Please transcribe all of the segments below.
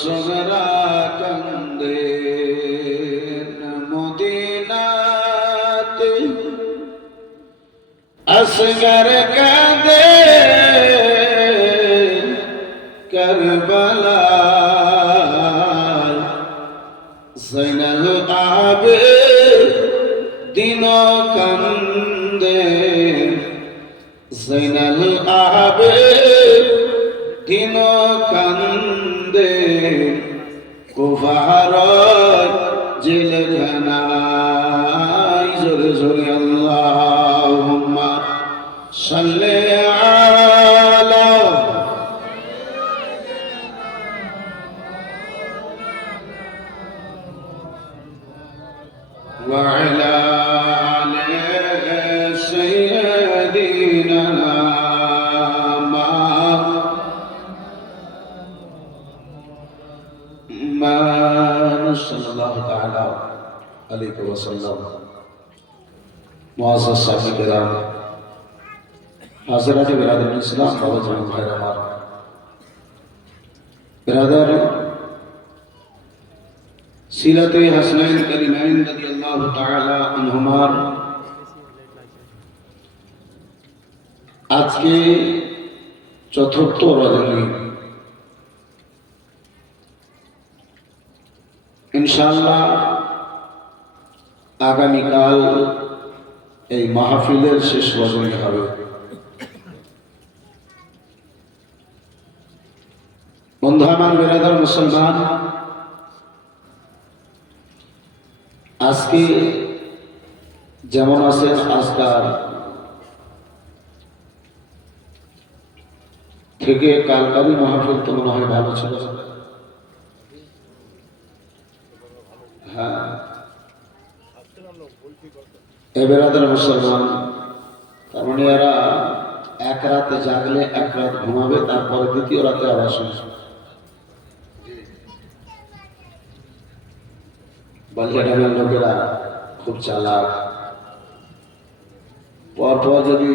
সোহরা কান্দে মদিনাতে আসগর কান্দে কারবালা জৈনুল আবেদিন কান্দে জৈনুল আবেদিন কান্দে কুফার জেলখানায় জোরে জোরে আল্লাহুম্মা সাল্লি আলা ওয়া আলা আলি সাইয়্যিদিনা সাল্লাল্লাহু তাআলা আলাইহি ওয়াসাল্লাম। মুআজ্জাজ সাহেব কিরাম, হাজরাত বিরাদর ইসলাম, বাবা জান ভাই আমার বিরাদর, সিরাতে হাসনাইন কারিমাইন রাদিয়াল্লাহু তাআলা আনহুমার আজকে চতুর্থ রজনী। ইনশাআল্লাহ আগামীকাল এই মাহফিলের শেষ রজনী হবে। বন্ধু আমার বিরাদর মুসলমান, আজকে যেমন আছেন আজকাল থেকে কালকারই মাহফিল তো মনে হয় ভালো ছিল। হ্যাঁ, এবারে মুসলমান, তার মানে এরা এক রাতে জাগলে এক রাত ঘুমাবে, তারপরে দ্বিতীয় রাতে আবার শুনবে। বালিয়াডাঙ্গার লোকেরা খুব চালাক, পরপর যদি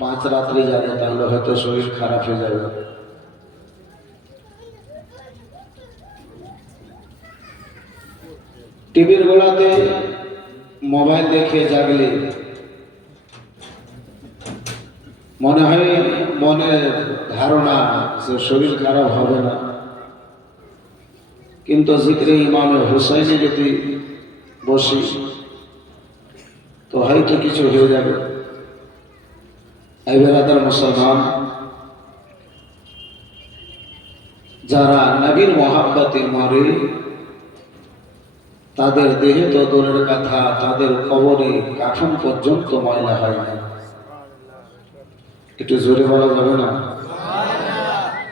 5 রাত্রি জাগে তাহলে হয়তো শরীর খারাপ হয়ে যাবে। টিভির গোড়াতে মোবাইল দেখে জাগলে মনে হয়, মনের ধারণা যে শরীর খারাপ হবে না, কিন্তু জিক্রে ইমামে হুসাইনে যদি বসি তো হয়তো কিছু হয়ে যাবে। এই বেরাদার মুসলমান, যারা নবীর মহাব্বতে মরে তাদের দেহে তো দূরের কথা, তাদের কবরে কাফন পর্যন্ত ময়লা হয় না। একটু জোরে বলা যাবে না?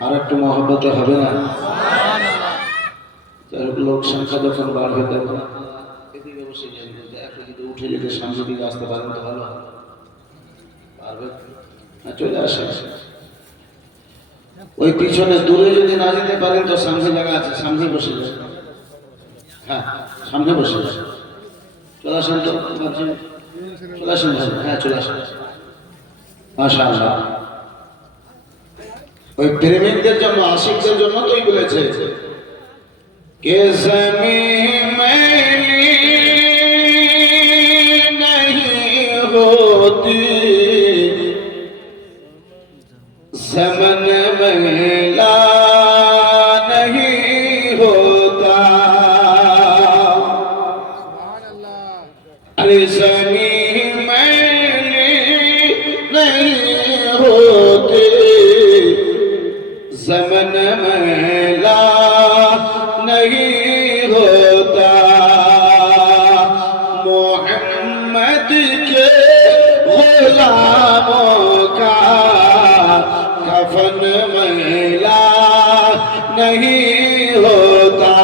আর একটু মহব্বতে হবে না? লোক সংখ্যা যখন বাড়বে তখন এদিকে বসে যদি উঠে যদি সামনে দিকে আসতে পারেন তো ভালো পারবে না, চলে আসে। ওই পিছনে দূরে যদি না যেতে পারেন তো সামনে জায়গা আছে, সামনে বসে যাবে। হ্যাঁ, সামনে বসে যাবে। চলে আসেন তো, চলে আসেন। হ্যাঁ, চলে আসেন। মাশাআল্লাহ। ওই প্রেমিকদের জন্য, আশিকদের জন্য তোই বলেছে कि ज़मीं मैली नहीं होती, ज़मन मैला नहीं होता। अरे ज़मीं मैली नहीं होती, ज़मन मैला नहीं होता। मोहम्मद के गुलामों का कफन मैला नहीं होता।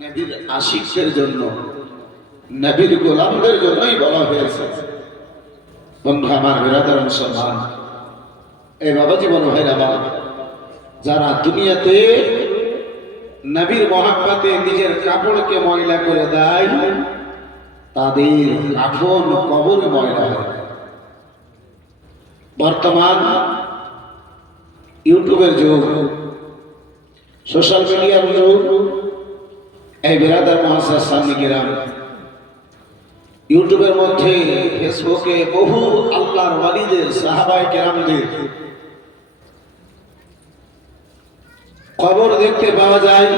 নবীর আশিকদের জন্য, নবীর গোলামদের জন্যই বলা হয়েছে। বন্ধু আমার বিরাদর মুসলমান, এই বাবাজি বড় ভাইরা বাবা, যারা দুনিয়াতে নবীর মহাব্বতে নিজের কাপড়কে ময়লা করে দেয়, তাদের কাফন কবরে ময়লা হয়। বর্তমান ইউটিউবের যুগ, সোশ্যাল মিডিয়ার যুগ। এই বিরাদার মুআজ্জাজ সামনে কিরাম, ইউটিউবের মধ্যে, ফেসবুকে বহু আল্লাহর ওয়ালিদের, সাহাবায়ে কেরামদের কবর দেখতে পাওয়া যায়।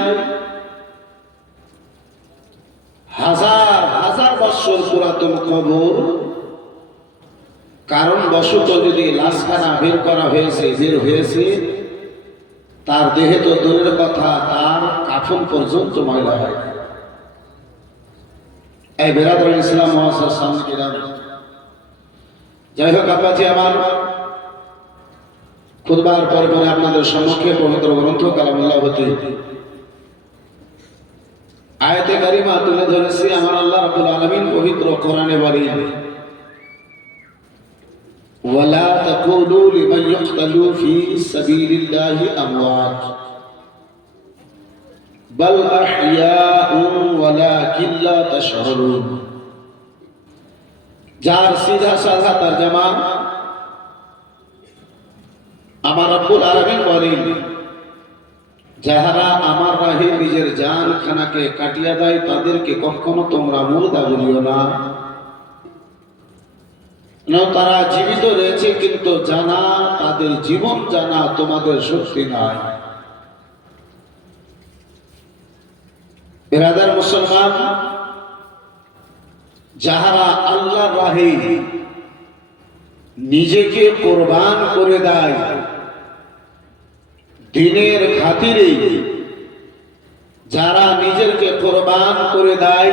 হাজার হাজার বছর পুরাতন কবর। কারণ বশত যদি লাশখানা বের করা হয়েছে, বের হয়েছে, তার দেহে তো দূরের কথা, তার কাফন পর্যন্ত ময়লা হয়। এই বেরাদুল ইসলাম মুআজ্জাজ সামনে কিরাম, যাই হোক, আব্বাজি আমার খুতবার পরে পরে আপনাদের সম্মুখে পবিত্র গ্রন্থ কালামুল্লাহ হতে আয়াতে কারিমা তুলে ধরেছি। আমার আল্লাহ রাব্বুল আলামিন পবিত্র কোরআনে বলেন, ওয়ালা তাকুলু লিমান ইয়ুকতালু ফি সাবিলিল্লাহি আমওয়াত বাল আহইয়াউন ওয়ালাকিন লা তাশউরুন। যার সিধা সাধা তরজমা, আমার রব্বুল আলামিন বলেন, যাহারা আমার রাহে নিজের জান খানাকে কাটিয়া দেয় তাদেরকে কখনো তোমরা মুর্দা বলিও না। তারা জীবিত রয়েছে, কিন্তু জানা, তাদের জীবন জানা তোমাদের শক্তি নাই। বিরাদার মুসলমান, যাহারা আল্লাহর রাহে নিজেকে কোরবান করে দেয়, দ্বীনের খাতিরে যারা নিজেকে কোরবান করে দেয়,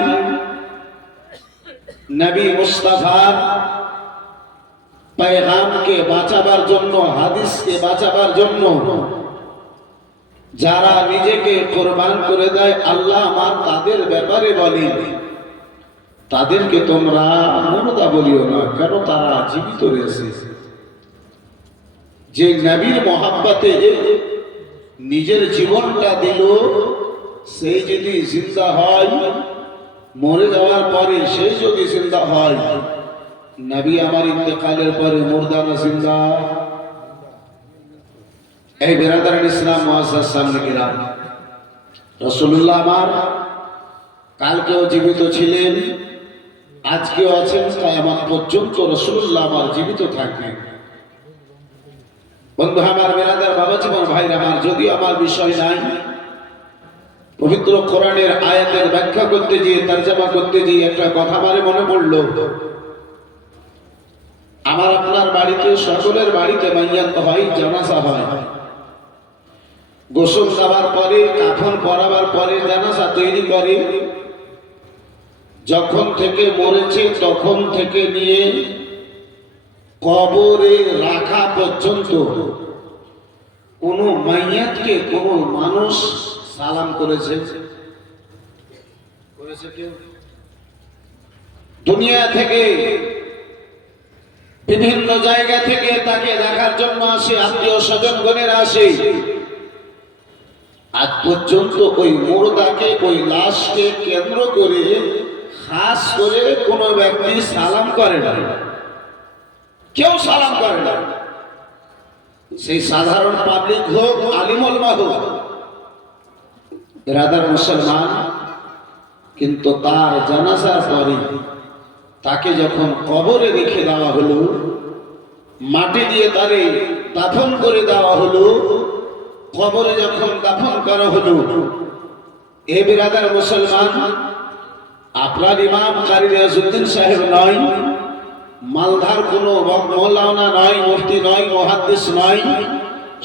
নবী মুস্তাফার পেগামকে বাঁচাবার জন্য, হাদিসকে বাঁচাবার জন্য যারা নিজেকে কোরবান করে দেয়, আল্লাহ আমার তাদের ব্যাপারে বলেন, তাদেরকে তোমরা মুর্দা বলিও না। কেন? তারা জীবিত রয়েছে। যে নবীর মহাব্বতে নিজের জীবনটা দিল, সেই যদি জিন্দা হয়, মরে যাওয়ার পরে সেই যদি জিন্দা হয়, নবী আমার ইন্তেকালের পরে মুর্দা না জিন্দা? এই বিরাদার ইসলাম মুআজ্জাজ সামনে কিরাম, রাসূলুল্লাহ আমার কালকেও জীবিত ছিলেন, আজকেও আছেন, কিয়ামত পর্যন্ত রাসূলুল্লাহ আমার জীবিত থাকবেন। বন্ধু আমার, বিরাদার বাবা জীবন ভাইরা আমার, যদিও আমার বিষয় নাই, পবিত্র কোরআনের আয়াতের ব্যাখ্যা করতে গিয়ে, তরজমা করতে গিয়ে একটা কথা আমার মনে পড়ল। আমার আপনার বাড়িতে, সকলের বাড়িতে মাইয়াত হয়, জানাজা হয়। গোসল দেওয়ার পরে, কাফন পরাবার পরে জানাজা তৈরি করে। যখন থেকে মরেছে তখন থেকে নিয়ে কবরে রাখা পর্যন্ত কোন মাইয়াতকে কোন মানুষ সালাম করেছে? কেউ? দুনিয়া থেকে বিভিন্ন জায়গা থেকে তাকে দেখার জন্য আসে, আত্মীয় স্বজন গণের আসে। আজ পর্যন্ত ওই মুর্দাকে, ওই লাশকে কেন্দ্র করে খাস করে কোন ব্যক্তি সালাম করে না, কেউ সালাম করে না। সেই সাধারণ পাবলিক হোক, আলিম উলামা হোক, বিরাদার মুসলমান, কিন্তু তার জানাজার পরে তাকে যখন কবরে রেখে দেওয়া হলো, মাটি দিয়ে তারে দাফন করে দেওয়া হলো, কবরে যখন দাফন করা হলো, এ বিরাদার মুসলমান, আপনার ইমাম কারি রিয়াজউদ্দিন সাহেব নয়, মালধার কোনো মৌলানা নয়, মুফতি নয়, মুহাদ্দিস নয়,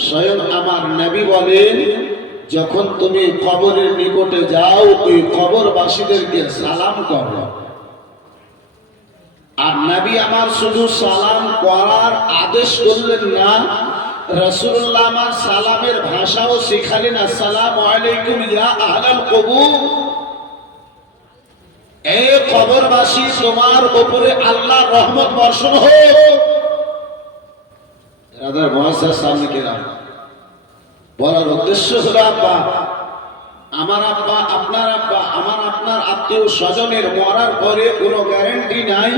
স্বয়ং আমার নবী বলেন, যখন তুমি কবরের নিকটে যাও, ওই কবরবাসীদেরকে সালাম করো। আর নবী আমার শুধু সালাম করার আদেশ করলেন না, রাসূলুল্লাহ আমার সালামের ভাষাও শিখালেন। আসসালামু আলাইকুম ইয়া আহলাল কবুর, এই কবরবাসী, তোমার উপরে আল্লাহর রহমত বর্ষণ হোক। রাদার মুআজ্জাজ সামনে কিরাম, বলার উদ্দেশ্য হলো, আব্বা, আমার আব্বা, আপনার আব্বা, আমার আপনার আত্মীয় স্বজনের মরার পরে কোনো গ্যারান্টি নাই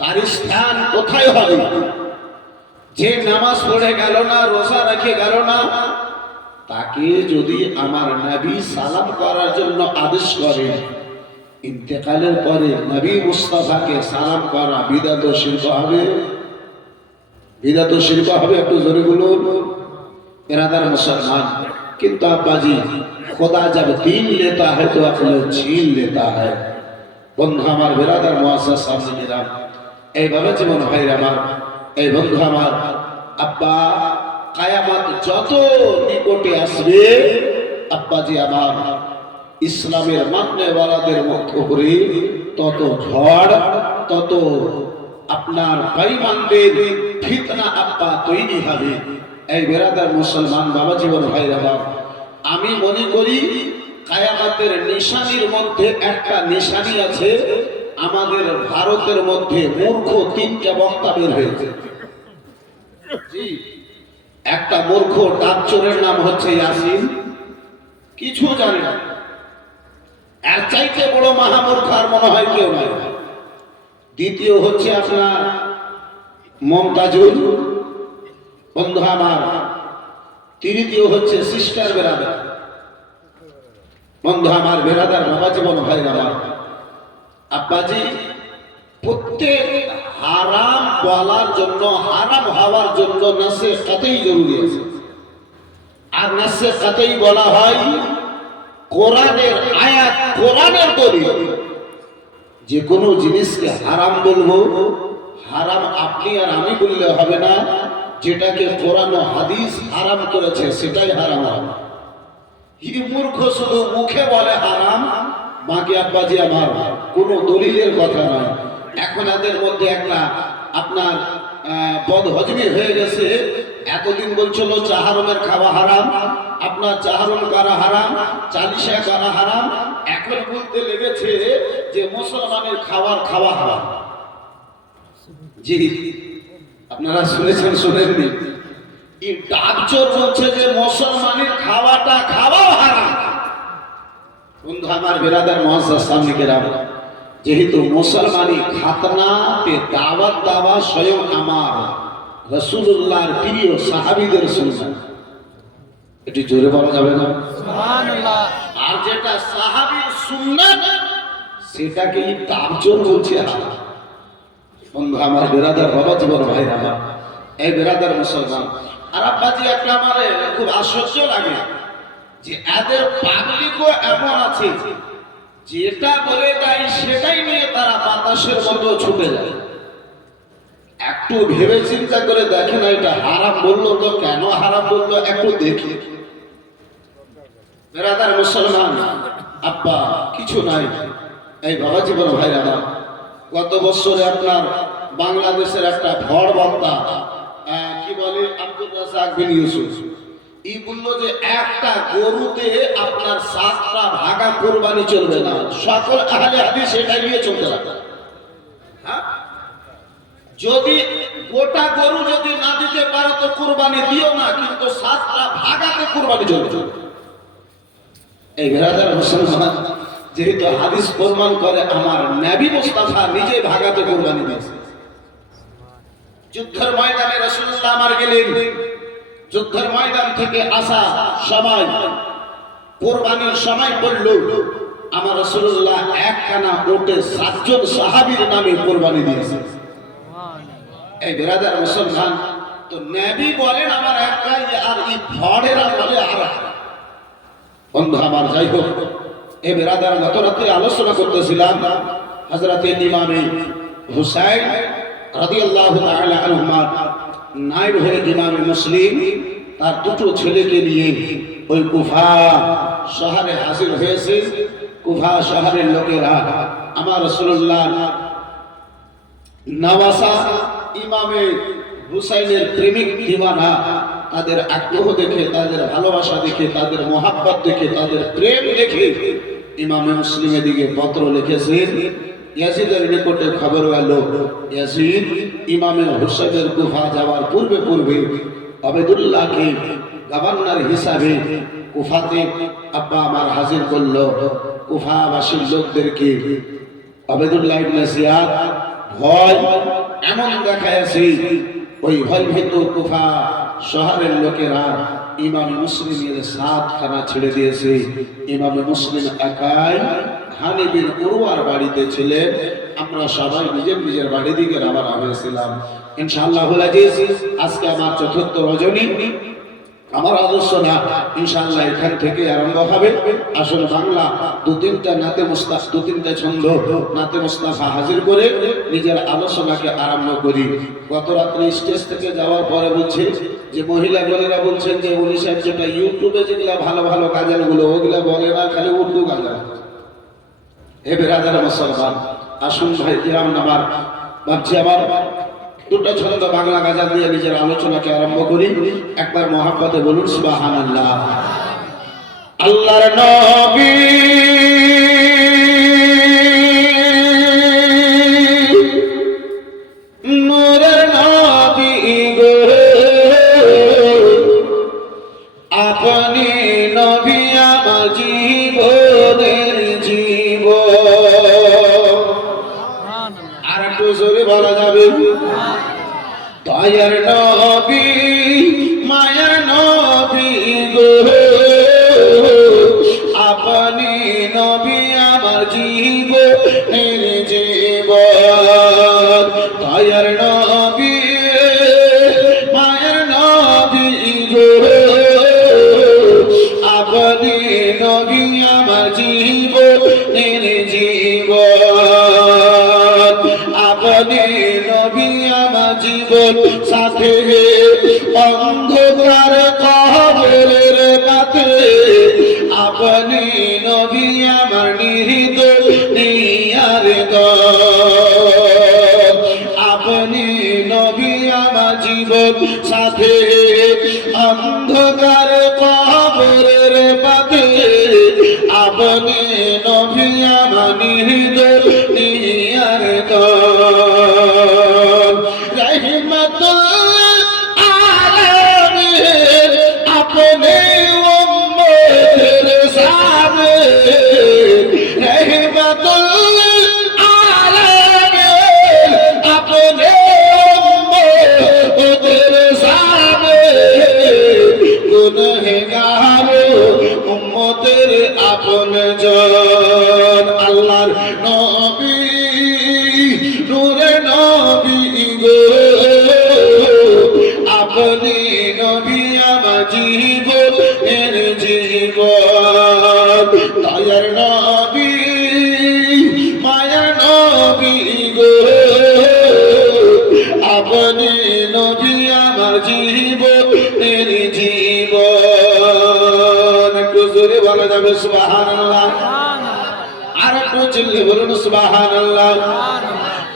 তার স্থান কোথায় হবে। যে নামাজ পড়ে গেল না, রোজা রেখে গেল না, তাকে যদি আমার নবী সালাম করার জন্য আদেশ করেন, ইন্তেকালের পরে নবী মুস্তাফাকে সালাম করা বিদআত ও শিরক হবে? বিদআত ও শিরক হবে? একটু জোরে বলুন। इरादार मुसलमान, किंतु अब्बाजी खुदा जब दीन लेता है तो अपने छीन लेता है। बंधु हमार बिरादार मुआस्सास सामने निराम এই বাবা জীবন ভাইরা আমার, এই বন্ধু আমার, আব্বা কিয়ামত যত নিকটে আসবে আব্বাজি আমার, ইসলামের মাননেওয়ালাদের উপরে তত ঝড়, তত আপনার বেঈমানদের ফিতনা আব্বা তৈরি হবে। এই বেরাদার মুসলমান বাবা জীবন ভাইরা আমার, আমি মনে করি কিয়ামতের নিশানির মধ্যে একটা নিশানি আছে। আমাদের ভারতের মধ্যে মূর্খ তিনটা বক্তা বের হয়েছে। জি, একটা মূর্খ ডাকচোরের নাম হচ্ছে ইয়াসিন, কিছু জানে না। এর চাইতে বড় মহামূর্খ আর মনে হয় কেউ নাই। দ্বিতীয় হচ্ছে আপনার মমতাজুল বন্ধু আমার, তৃতীয় হচ্ছে সিস্টার বেরাদার বন্ধু আমার, বেরাদার বাবা জীবন ভাই আমার, আব্বাজি প্রত্যেক হারাম বলার জন্য, হারাম হওয়ার জন্য নাসে কাতেই জরুরি আছে। আর নাসে কাতেই বলা হয় কোরআনের আয়াত, কোরআনের দলিল। যে কোনো জিনিসকে হারাম বলবো, হারাম আপনি আর আমি বললে হবে না, যেটাকে কোরআন ও হাদিস হারাম করেছে সেটাই হারাম হবে। এই মূর্খ শুধু মুখে বলে হারাম, বাকি আব্বাজি আমার কোনো দলিলের কথা নয়। এখন এদের মধ্যে একটা আপনার বদহজমি হয়ে গেছে। এতদিন বলছিল চাহারমের খাওয়া হারাম, আপনার চাহারম করা হারাম, চালিশা করা হারাম। এখন বলতে লেগেছে যে মুসলমানের খাওয়া হারাম। জি, আপনারা শুনেছেন শুনেননি? এই ডাকচোর বলছে যে মুসলমানের খাওয়াও হারাম। বন্ধু আমার, বেরাদার মুআজ্জাজ সামনে কেরাম, যেহেতু মুসলমানি খাতনাতে দাওয়াত দেওয়া স্বয়ং আমার রাসূলুল্লাহর প্রিয় সাহাবীদের সুন্নাত, এটি জোরে বলা যাবে না? সুবহানাল্লাহ। আর যেটা সাহাবীর সুন্নাত সেটাকে ডাকচোর বলছে হারাম। বন্ধু আমার, বেরাদার বাবা জীবন ভাই আমার, এই বেরাদার মুসলমান আর আব্বাজি, একটা আমার খুব আশ্চর্য লাগে যে এদের পাবলিকও এমন আছে যেটা বলে দেয় সেটাই নিয়ে তারা বাতাসের মতো ছুটে যায়। একটু ভেবে চিন্তা করে দেখেন, এটা হারাম বললো তো কেন হারাম বললো একটু দেখি। বেরাদার মুসলমান আব্বা, কিছু নাই। এই বাবা জীবন ভাই আমার, গত বছরে আপনার বাংলাদেশের একটা ভড় বক্তা, কি বলে, আব্দুর রাজ্জাক বিন ইউসুফ, ই বললো যে একটা গরুতে আপনার 7টা ভাগা কুরবানি চলবে না। সকল আহলে হাদিস এটা নিয়ে চলতে লাগে। যদি গোটা গরু যদি না দিতে পারো তো কুরবানি দিও না, কিন্তু 7টা ভাগাতে কুরবানি চলবে। এই বেরাদার মুসলমান, যেহেতু হাদিস প্রমাণ করে আমার নবী মুস্তাফা নিজে ভাগাতে কুরবানি দিয়েছে। যুদ্ধের ময়দানে রাসূলুল্লাহ আমার গেলেন, যুদ্ধের ময়দান থেকে আসা সবাই কুরবানির সময় পড়ল, আমার রাসূলুল্লাহ একখানা ওটে 7 জন সাহাবীর নামে কুরবানি দিয়েছে। এই বেরাদার মুসলমান, তো নবী বলেন আমার একটাই, আর এই ভড়েরা বলে আর। বন্ধু আমার, যাই হোক, এই বেরাদার গত রাতে আলোচনা করতেছিলাম হযরতে ইমামে হুসাইন রাদিয়াল্লাহু তাআলা আনহুমা নায়েব হয়ে ইমামে মুসলিম তার দুটো ছেলেকে নিয়ে ওই কুফা শহরে হাজির হয়েছে। কুফা শহরের লোকেরা আমার রাসূলুল্লাহ নওয়াসা ইমামে হুসাইনের প্রেমিক দিওয়ানা, তাদের আগ্রহ দেখে, তাদের ভালোবাসা দেখে, তাদের মোহাব্বত দেখে, তাদের প্রেম দেখে ইমামে মুসলিমের দিকে পত্র লিখেছেন। ইয়াজিদের নিকটে খবর গেল, ইয়াজিদ ইমামে হুসাইনের কুফা যাওয়ার পূর্বে আবেদুল্লাহকে গভর্নর হিসাবে কুফাতে আব্বা আমার হাজির করলো। কুফাবাসীর লোকদেরকে আবেদুল্লাহ ইবনে জিয়াদ ভয় এমন দেখাইছে ওই ভয়ভীত কুফা শহরের লোকেরা ইমাম মুসলিমের 7 খানা ছেড়ে দিয়েছে। ইমাম মুসলিম একাই হানি বিন উরওয়ার বাড়িতে ছিলেন। আমরা সবাই নিজের নিজের বাড়ি দিকে রওনা হয়েছিলাম। ইনশাআল্লাহুল আজিজ আজকে আমার চতুর্থ রজনী। আমার আলোচনা ইনশাআল্লাহ এখান থেকে আরম্ভ হবে। আসলে বাংলা 2-3টা নাতে মুস্তাফা 2-3টা ছন্দ নাতে মুস্তাফা হাজির করে নিজের আলোচনাকে আরম্ভ করি। গত রাত্রে স্টেজ থেকে যাওয়ার পরে বলছে যে মহিলাগণেরা বলছেন যে উনি সাহেব যেটা ইউটিউবে যেগুলা ভালো ভালো গাজালগুলো ওগুলা বলে না, খালি উর্দু গাজাল। হে বেরাদার মুসলমান, আসুন ভাই কিরাম আমার ভাবছি আমার 2টা ছন্দ বাংলা গাজাল দিয়ে নিজের আলোচনাকে আরম্ভ করি। একবার মহব্বতে বলুন সুবহানাল্লাহ। আল্লাহর নবী নূরের নবী গো, আপনি নবী আমার জীবনের জীবন। আর একটু জোরে বলা যাবে? দয়ার নবী মায়ার নবী গো, আপনি নবী আমার জীবনের জীবন। দয়ার নবী মায়ার নবী গো, আপনি নবী আমার জীবনের জীবন। আপনি নবী আমার জীবন সাথে অন্ধকার কবরের কাছে, আপনি নবী আমার নিহিত নিয়ার দল। আপনি নবী আমার জীবন সাথে অন্ধকার কবরের কাছে, আপনি নবী আমার নিহিত নিয়ার দল। রহমতুল আলামিন আপনি উম্মতের সামনে, রহমতুল আলামিন আপনি উম্মতের সামনে, গুনাহগার উম্মতের আপনজন। আল্লাহর নবী নূরে নবী গো, আপনি নবী আমার জীবনের জীবন। দয়ার নবী মায়ার নবী গো, আপনি নবী আমার জীবনের জীবন। একটু জোরে বলা যাবে সুবহানাল্লাহ? আর একটু চিল্লে বলুন সুবহানাল্লাহ।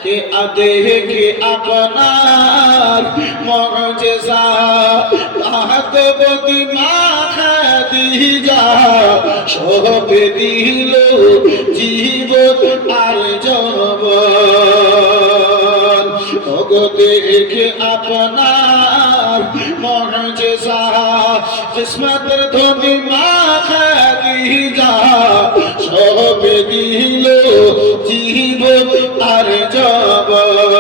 কে দেখে আপনার মুজিজা তাহতবতী মা খাদিজা, সবে দিল জীবন আর যৌবন। ওগো দেখে আপনার মুজিজা কিসমতের ধনী মা খাদিজা, সবে দিল জীবন আর যৌবন।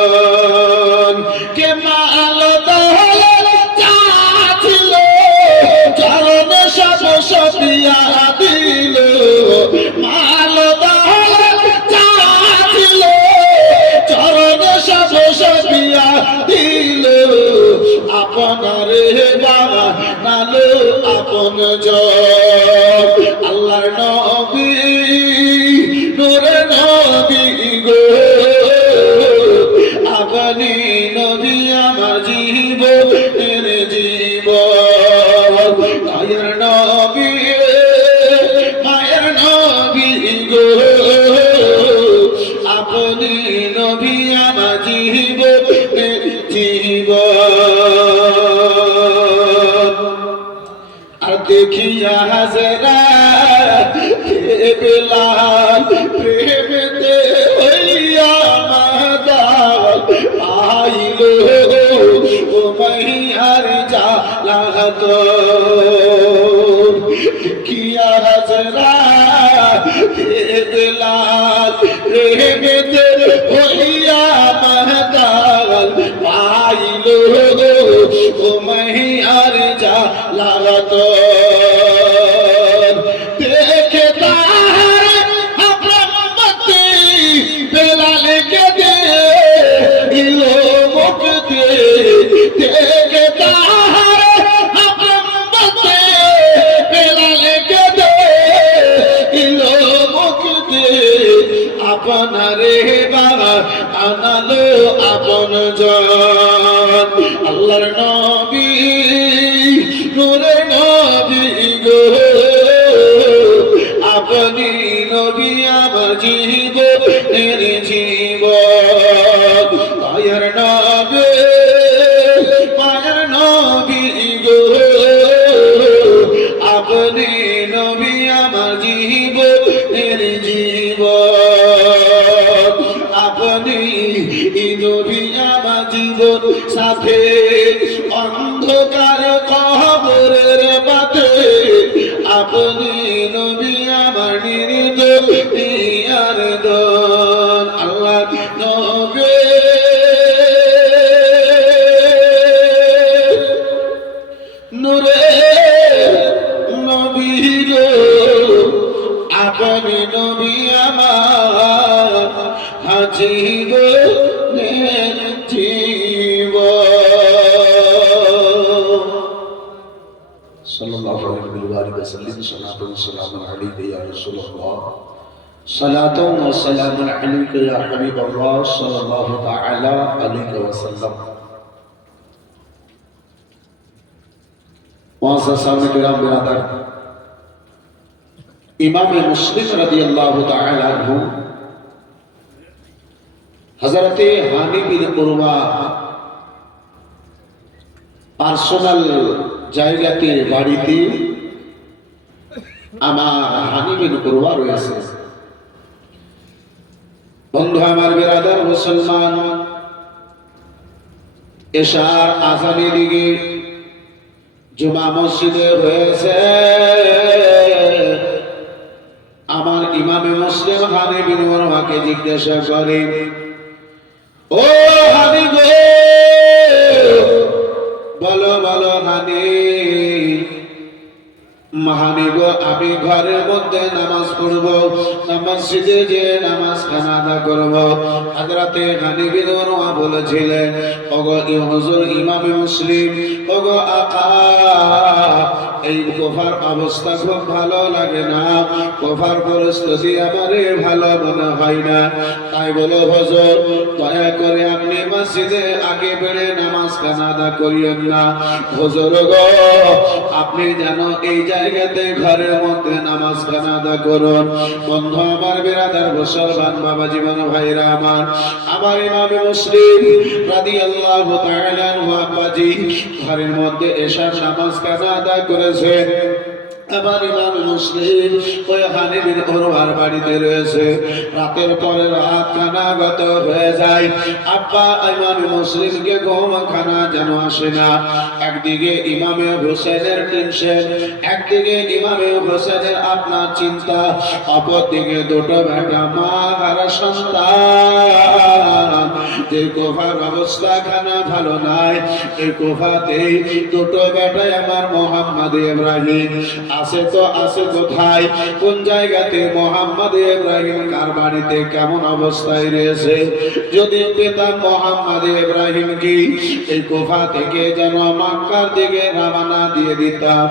কে মাল দৌলত চাছিল চরণে সব সপিয়া দিল, মাল দৌলত চাছিল চরণে সব সপিয়া দিল, আপনারে বাবা নালো আপন জন। আল্লাহর নবী নূরে নবী গো, আপনি নবী আমার জীবনের জীবন। দয়ার নবী মায়ের নবী গো, আপনি নবী আমার জীবনের জীবন। আর দেখিয়া হাজরা বেলাল প্রেমেতে হইয়া মাদাল পাইল, ও মাইয়ার জালাত। দেখিয়া হাজরা বেলাল প্রেমেতে হইয়া মাদাল পাইল, লাগাতো দেখে তার আপনমতি বেলাল কে দে ইলো মুক্তি দেখে তার আপনমতি বেলাল কে দে ইলো মুক্তি আপনারে বাবা আনালো আপন জন আল্লাহর নবী নূরে নবী গো আপনি নবী আমার জীবনের জীবন মায়ের নবী গো আপনি নবী আমার জীবনের জীবন আপনি নবী আমার জীবন সাথে অন্ধকার কবরের মাঠে আপনি নবী আমার নির্দয়ার দন আল্লাহ নবী নূরে নবী গো আপনি নবী আমার জীবনের জীবন সাল্লাল্লাহু আলাইহি ওয়া সাল্লাম সালাতু ওয়া সালামু আলাইকা ইয়া রাসূলুল্লাহ সালাতু ওয়া সালামু আলাইকা ইয়া হাবিবাল্লাহ সাল্লাল্লাহু তাআলা আলাইহি ওয়া সাল্লাম মুআজ্জাজ সামনে কিরাম বিরাদার ইমাম মুসলিম রাদিয়াল্লাহু তাআলা আনহু হযরতে হানি বিন কুরবা পার্সোনাল জায়গাতে বাড়িতে আমার হানি বিন কুরবা রয়েছে বন্ধু আমার বিরাদার মুসলমান এশার আযানের দিকে জুমা মসজিদে হয়েছে আমার ইমামে মুসলিম হানি বিন কুরবাকে জিজ্ঞাসা করে ও হানি গো বলো বলো হানি হানি গো আমি ঘরের মধ্যে নামাজ পড়বো মসজিদে যে নামাজ খানা আদা করবো হযরতে হানি বিন কুরবা বলেছিলেন ওগো হুজুর ইমামে মুসলিম ওগো আকা এই কুফার অবস্থা খুব ভালো লাগে না কুফার পরিস্থিতি আমারে ভালো মনে হয় না তাই বলো হুজুর দয়া করে আপনি মসজিদে আগে বেড়ে নামাজ কানা আদা করিয়েন না হুজুর গো আপনি যেন এই জায়গাতে ঘরের মধ্যে নামাজ কানা আদা করুন বন্ধু আমার বিরাদার মুসলমান বাবা জীবন ভাইরা আমার ইমামে মুসলিম রাদিয়াল্লাহু তাআলা আনহু আব্বাজি ঘরের মধ্যে এশার নামাজ কানা আদা করেছে আমার ইমাম মুসলিম ওই হানি বিন কুরবার বাড়িতে রয়েছে রাতের পরে রাত খানাগত হয়ে যায় আব্বা ইমাম মুসলিমকে ঘুম খানা যেন আসে না একদিকে ইমামে হোসেনের টেনশন একদিকে ইমামে হোসেনের আপনার চিন্তা অপরদিকে দুটো বেটা মা হারা সন্তান এই কুফার অবস্থা খানা ভালো নাই এই কুফাতেই দুটো বেটা আমার মোহাম্মদ ইব্রাহিম আছে তো আছে কোথায় কোন জায়গাতে মোহাম্মদ ইব্রাহিম কার বাড়িতে কেমন অবস্থায় রয়েছে যদি পেতাম মোহাম্মদ ইব্রাহিম কি এই কুফা থেকে যেন মক্কার দিকে রওনা দিয়ে দিতাম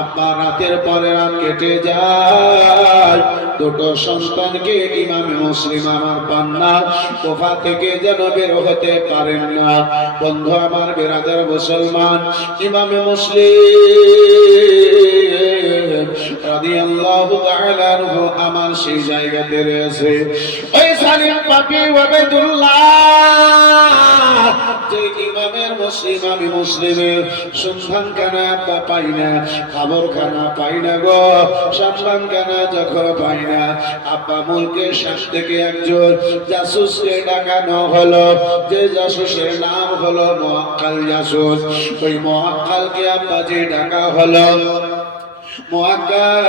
আব্বা রাতের পরে রাত কেটে যায় দুটো সন্তানকে ইমামে মুসলিম আমার পান না কুফা থেকে যেন বের হতে পারেন না বন্ধু আমার বিরাদার মুসলমান ইমামে মুসলিম রাদিয়াল্লাহু তাআলা আনহু আমার সেই জায়গাতে রয়েছে ওই সালিম পাপি ওয়াবেদুল্লাহ যে ইমামের মুসলিম আমি মুসলিমের সন্ধান কানা পাই না খবর খানা পাই না গো সম্মান কানা যখন পাই না আব্বা মুলকের শাস থেকে একজন জাসুসকে ডাকানো হলো যে জাসুসের নাম হলো মুআক্কাল জাসুস ওই মুআক্কালকে আব্বা যে ডাকা হলো মুআক্কাল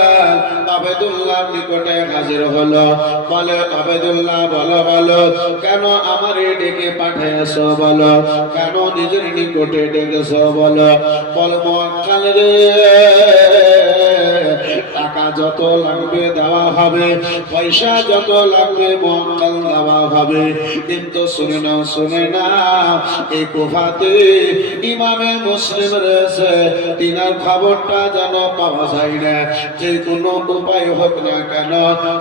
আবেদুল্লাহর নিকটে হাজির হলো, বলে আবেদুল্লাহ বলো বলো কেন আমারে ডেকে পাঠাইছো, বলো কেন নিজের নিকটে ডেকেছো, বলো। বল মুআক্কাল রে, টাকা যত লাগবে দেওয়া হবে, পয়সা যত লাগবে মুআক্কাল দেওয়া হবে, কিন্তু শুনে নাও শুনে নাও, এই কুফাতে ইমামে মুসলিম রয়েছে, তিনার খবরটা যেন পাওয়া যায় না, যে কোনো উপায় হোক না কেন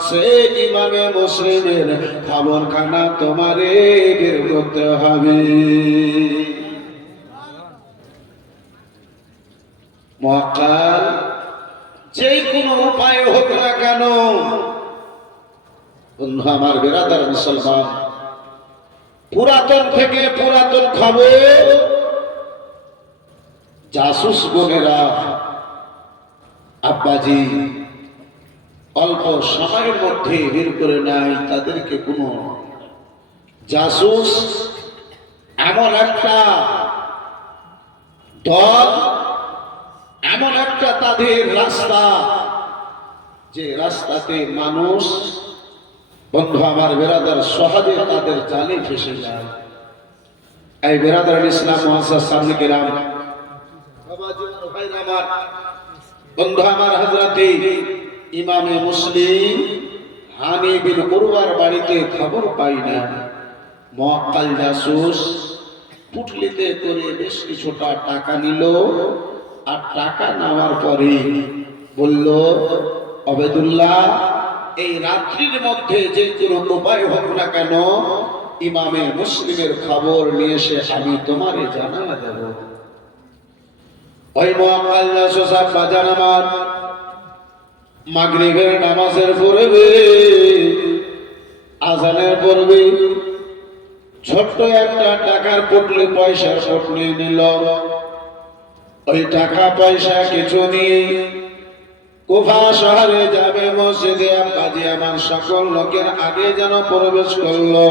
সেই ইমামে মুসলিমের খবরখানা তোমারে বের করতে হবে। মুআক্কাল যে কোনো উপায় হোক না কেন, বন্ধু আমার বিরাদার মুসলমান, পুরাতন থেকে পুরাতন খবর জাসুস বোনেরা আব্বাজি অল্প সময়ের মধ্যে বের করে নেয়, তাদেরকে কোন জাসুস এমন একটা দল, এমন একটা তাদের রাস্তা, যে রাস্তাতে মানুষ, বন্ধু আমার বেরাদার, সহজে তাদের জালে ফেসে যায়। এই বেরাদার ইসলাম মুআসসাস সামনে গেলাম, বন্ধু আমার হযরতে ইমামে মুসলিম হানি বিন উরওয়ার বাড়িতে খবর পাই না, মুআক্কাল জাসুস পুটলিতে করে বেশ কিছুটা টাকা নিল, আর টাকা নেওয়ার পরে বলল, আবেদুল্লাহ এই রাত্রির মধ্যে যে কোনো উপায় হোক না কেন ইমামে মুসলিমের খবর নিয়ে এসে আমি তোমারে জানা দেব। ওই মুআক্কাল জাসুস বাজার আমার মাগরিবের নামাজের পড়বে, আজানের পড়বে, ছোট্ট একটা টাকার পুটলি, পয়সার পুটলি নিল, ওই টাকা পয়সা কিছু নিয়ে কুফা শহরে যাবে, মসজিদে আব্বাজি আমার সকল লোকের আগে যেন প্রবেশ করলো,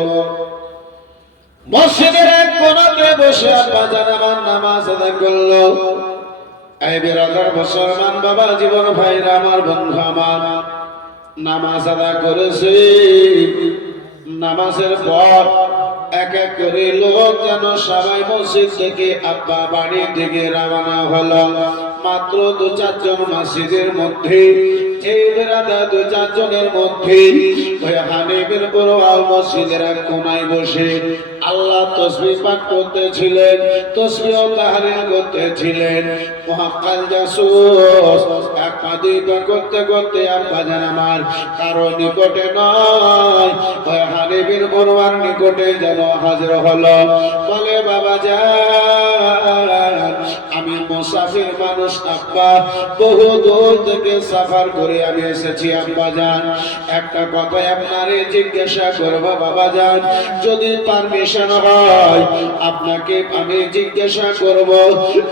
মসজিদের এক কোণাতে বসে আব্বাজান আমার নামাজ আদায় করলো। এই বিরাদার মুসলমান বাবা জীবন ভাইরা আমার, বন্ধু আমার, নামাজ আদায় করেছে, নামাজের পর এক এক করে লোক যেন সবাই মসজিদ থেকে আব্বা বাড়ির দিকে রওনা হলো। মাত্র দু চারজন মসজিদের মধ্যে, এই বেরাদা দু চারজনের মধ্যে হানিফের উরওয়া মসজিদের এক কোনায় বসে আল্লাহ তাসবিহ পাঠ করতেছিলেন, তাসবিহ ও তাহলিল করতেছিলেন। মুআক্কাল জাসুস এক পা দুই পা করতে করতে আব্বাজান আমার কারো নিকটে নয়, ওই হানিফের উরওয়ার নিকটে যেন হাজির হলো, বলে বাবা যান আমি মুসাফির মানুষ আব্বা, বহু দূর থেকে সফর করে আমি এসেছি আব্বাজান, একটা কথা আপনারে জিজ্ঞাসা করব বাবাজান, যদি পারমিশন হয় আপনাকে আমি জিজ্ঞাসা করব,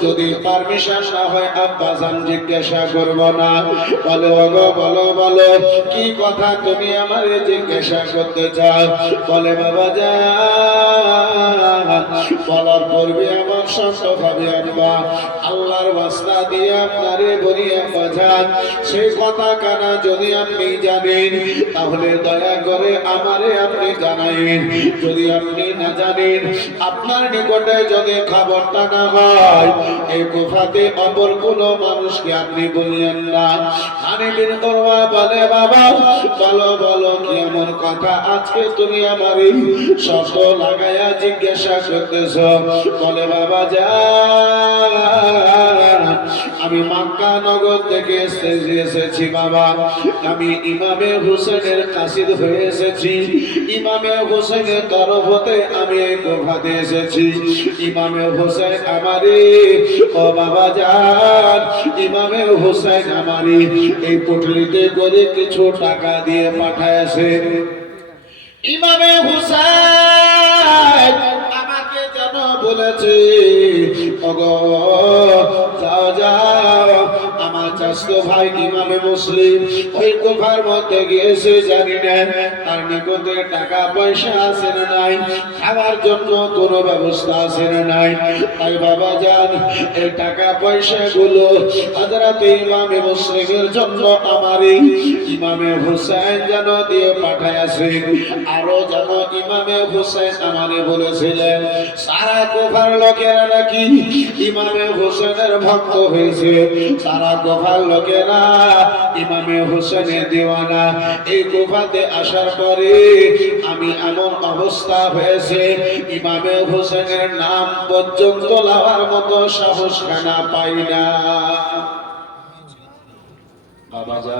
যদি পারমিশন না হয় আব্বাজান জিজ্ঞাসা করব না। বলে ওগো বলো বলো কি কথা তুমি আমারে জিজ্ঞাসা করতে চাও? বলে বাবাজান বলার পূর্বে আমার শর্ত ভাবে আব্বা, আল্লাহর ওয়াস্তা দিয়ে আপনারে বলি আব্বাজান, সেই কথা কানা যদি আপনি জানেন তাহলে দয়া করে আমারে আপনি জানাইন, যদি আপনি না জানেন আপনার নিকটে যদি খবরটা না হয় এই কুফাতে অপর কোন মানুষকে আপনি বলিয়েন না। হানি বিন উরওয়া বলে বাবা বলো বলো কি এমন কথা আজকে তুমি আমারে শর্ত লাগায়া জিজ্ঞাসা করতেছ? বলে বাবা যান আমি মক্কা নগর থেকে এসেছি বাবা, আমি ইমামে হুসেনের কাসিদ হয়ে এসেছি, ইমামে হুসেনের তরফ হতে আমি এই কুফাতে এসেছি। ইমামে হুসেন আমারে ও বাবা যান ইমামে হুসেন আমারে এই পুটলিতে করে কিছু টাকা দিয়ে পাঠাইছে। ইমামে হুসেন আমাকে যেন বলেছে ওগো যাও যাও আমার খাসতো ভাই ইমামে মুসলিম ওই কুফার মধ্যে গিয়েছে, জানি না তার নিকটে টাকা পয়সা আছে না নাই, খাওয়ার জন্য কোনো ব্যবস্থা আছে না নাই। তাই বাবা যান এই টাকা পয়সা গুলো হযরত ইমামে মুসলিমের জন্য আমারই ইমামে হুসাইন যেন দিয়ে পাঠাইছে। আরো যেন ইমামে হুসাইন আমারে বলেছিলেন সারা কুফার লোকেরা নাকি ইমামে হুসাইনের ভক্ত হয়েছে, সারা কুফার লোকেরা ইমামে হুসাইনের দিওয়ানা। এই কুফাতে আসার পরে আমি এমন অবস্থা হয়েছে ইমামে হুসাইনের নাম পর্যন্ত লওয়ার মতো সাহস খানা পাই না। বাবা যা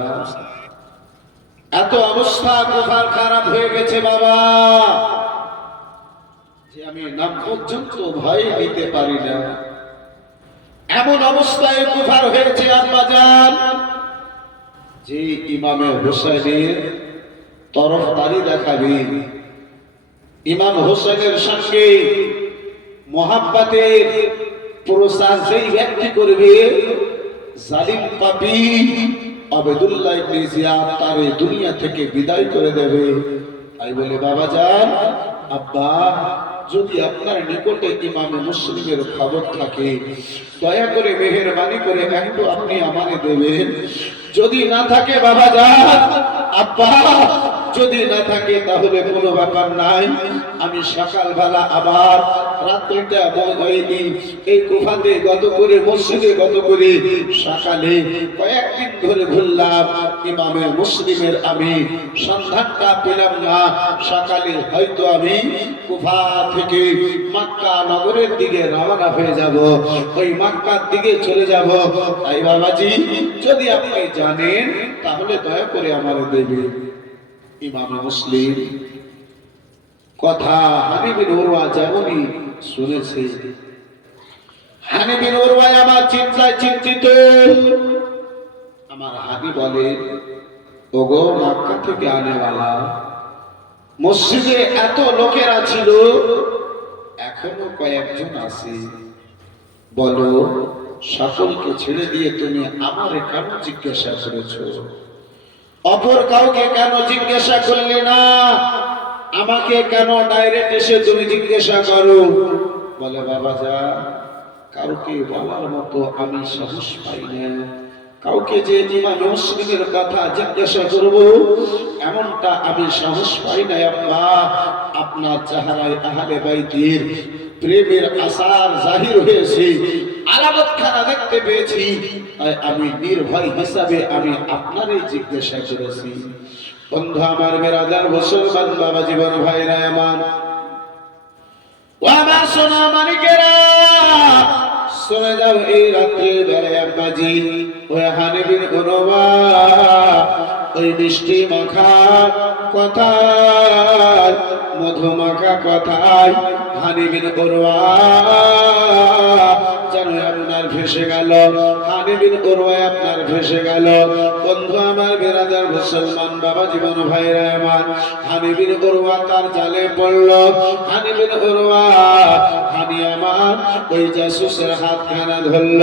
এত অবস্থা কুফার খারাপ হয়ে গেছে বাবা, যে আমি নাম পর্যন্ত ভয় দিতে পারি না। এমন অবস্থায় কুফার হয়েছে আব্বাজান, যে ইমামে হুসাইনের তরফদারি দেখাবে, ইমাম হুসাইনের সঙ্গে মোহাব্বতের প্রচার যেই ব্যক্তি করবে, জালিম পাপী আবেদুল্লাহ ইবনে জিয়াদ তারে দুনিয়া থেকে বিদায় করে দেবে। তাই বলে বাবা যান আব্বা, যদি আপনার নিকটে ইমামে মুসলিমের খবর থাকে দয়া করে মেহেরবানি করে একটু আপনি আমাকে দেবেন। যদি না থাকে বাবা যান আব্বা, যদি না থাকে তাহলে কোনো ব্যাপার নাই, আমি সকালবেলা আবার রাত্রিটা এই কুফাতে গত করে মসজিদে গত করে সকালে কয়েকদিন ধরে ঘুরলাম, ইমামে মুসলিমের আমি সন্ধানটা পেলাম না। সকালে হয়তো আমি কুফা থেকে মক্কা নগরের দিকে রওনা হয়ে যাব, ওই মক্কার দিকে চলে যাব। তাই বাবাজি যদি আপনি জানেন তাহলে দয়া করে আমার দেবেন। ইমামে মুসলিম কথা হানি বিন উরওয়া যেমনই শুনেছে, হানি বিন উরওয়া আমার চিন্তায় চিন্তিত। আমার হানি বলে ওগো মক্কা থেকে আনেওয়ালা, মসজিদে এত লোকেরা ছিল এখনো কয়েকজন আছে, বলো সকলকে ছেড়ে দিয়ে তুমি আমারে কেন জিজ্ঞাসা করেছো? অপর কাউকে কেন জিজ্ঞাসা করলে না? আমাকে কেন ডাইরেক্ট এসে তুমি জিজ্ঞাসা করো? বলে বাবা যা কাউকে বলার মতো আমি সাহস পাই না, কাউকে যে ইমাম মুসলিমের কথা জিজ্ঞাসা করব এমনটা আমি সাহস পাই না আব্বা। আপনার চেহারায় আহলে বাইতের প্রেমের আসার জাহির হয়েছে, আলামত খানা দেখতে পেয়েছি, তাই আমি নির্ভয় হিসাবে আমি আপনারই জিজ্ঞাসা করেছি। বন্ধু আমার বেরাদার মুসলমান বাবা জীবন ভাইরা আমার, ও আমার সোনা মানিকেরা শুনে যাও এই রাত্রে বেলায় আব্বাজি ওই হানি বিন উরওয়া ওই মিষ্টি মাখা কথায় মধু মাখা কথায় হানি বিন উরওয়া যেন আপনার ভেসে গেল, হানি বিন উরওয়া আপনার ভেসে গেল। বন্ধু আমার বেরাদার মুসলমান বাবা জীবন ভাইরা আমার, হানি বিন উরওয়া তার জালে পড়ল। হানি বিন উরওয়া হানি আমার ওই জাসুসের হাতখানা ধরল,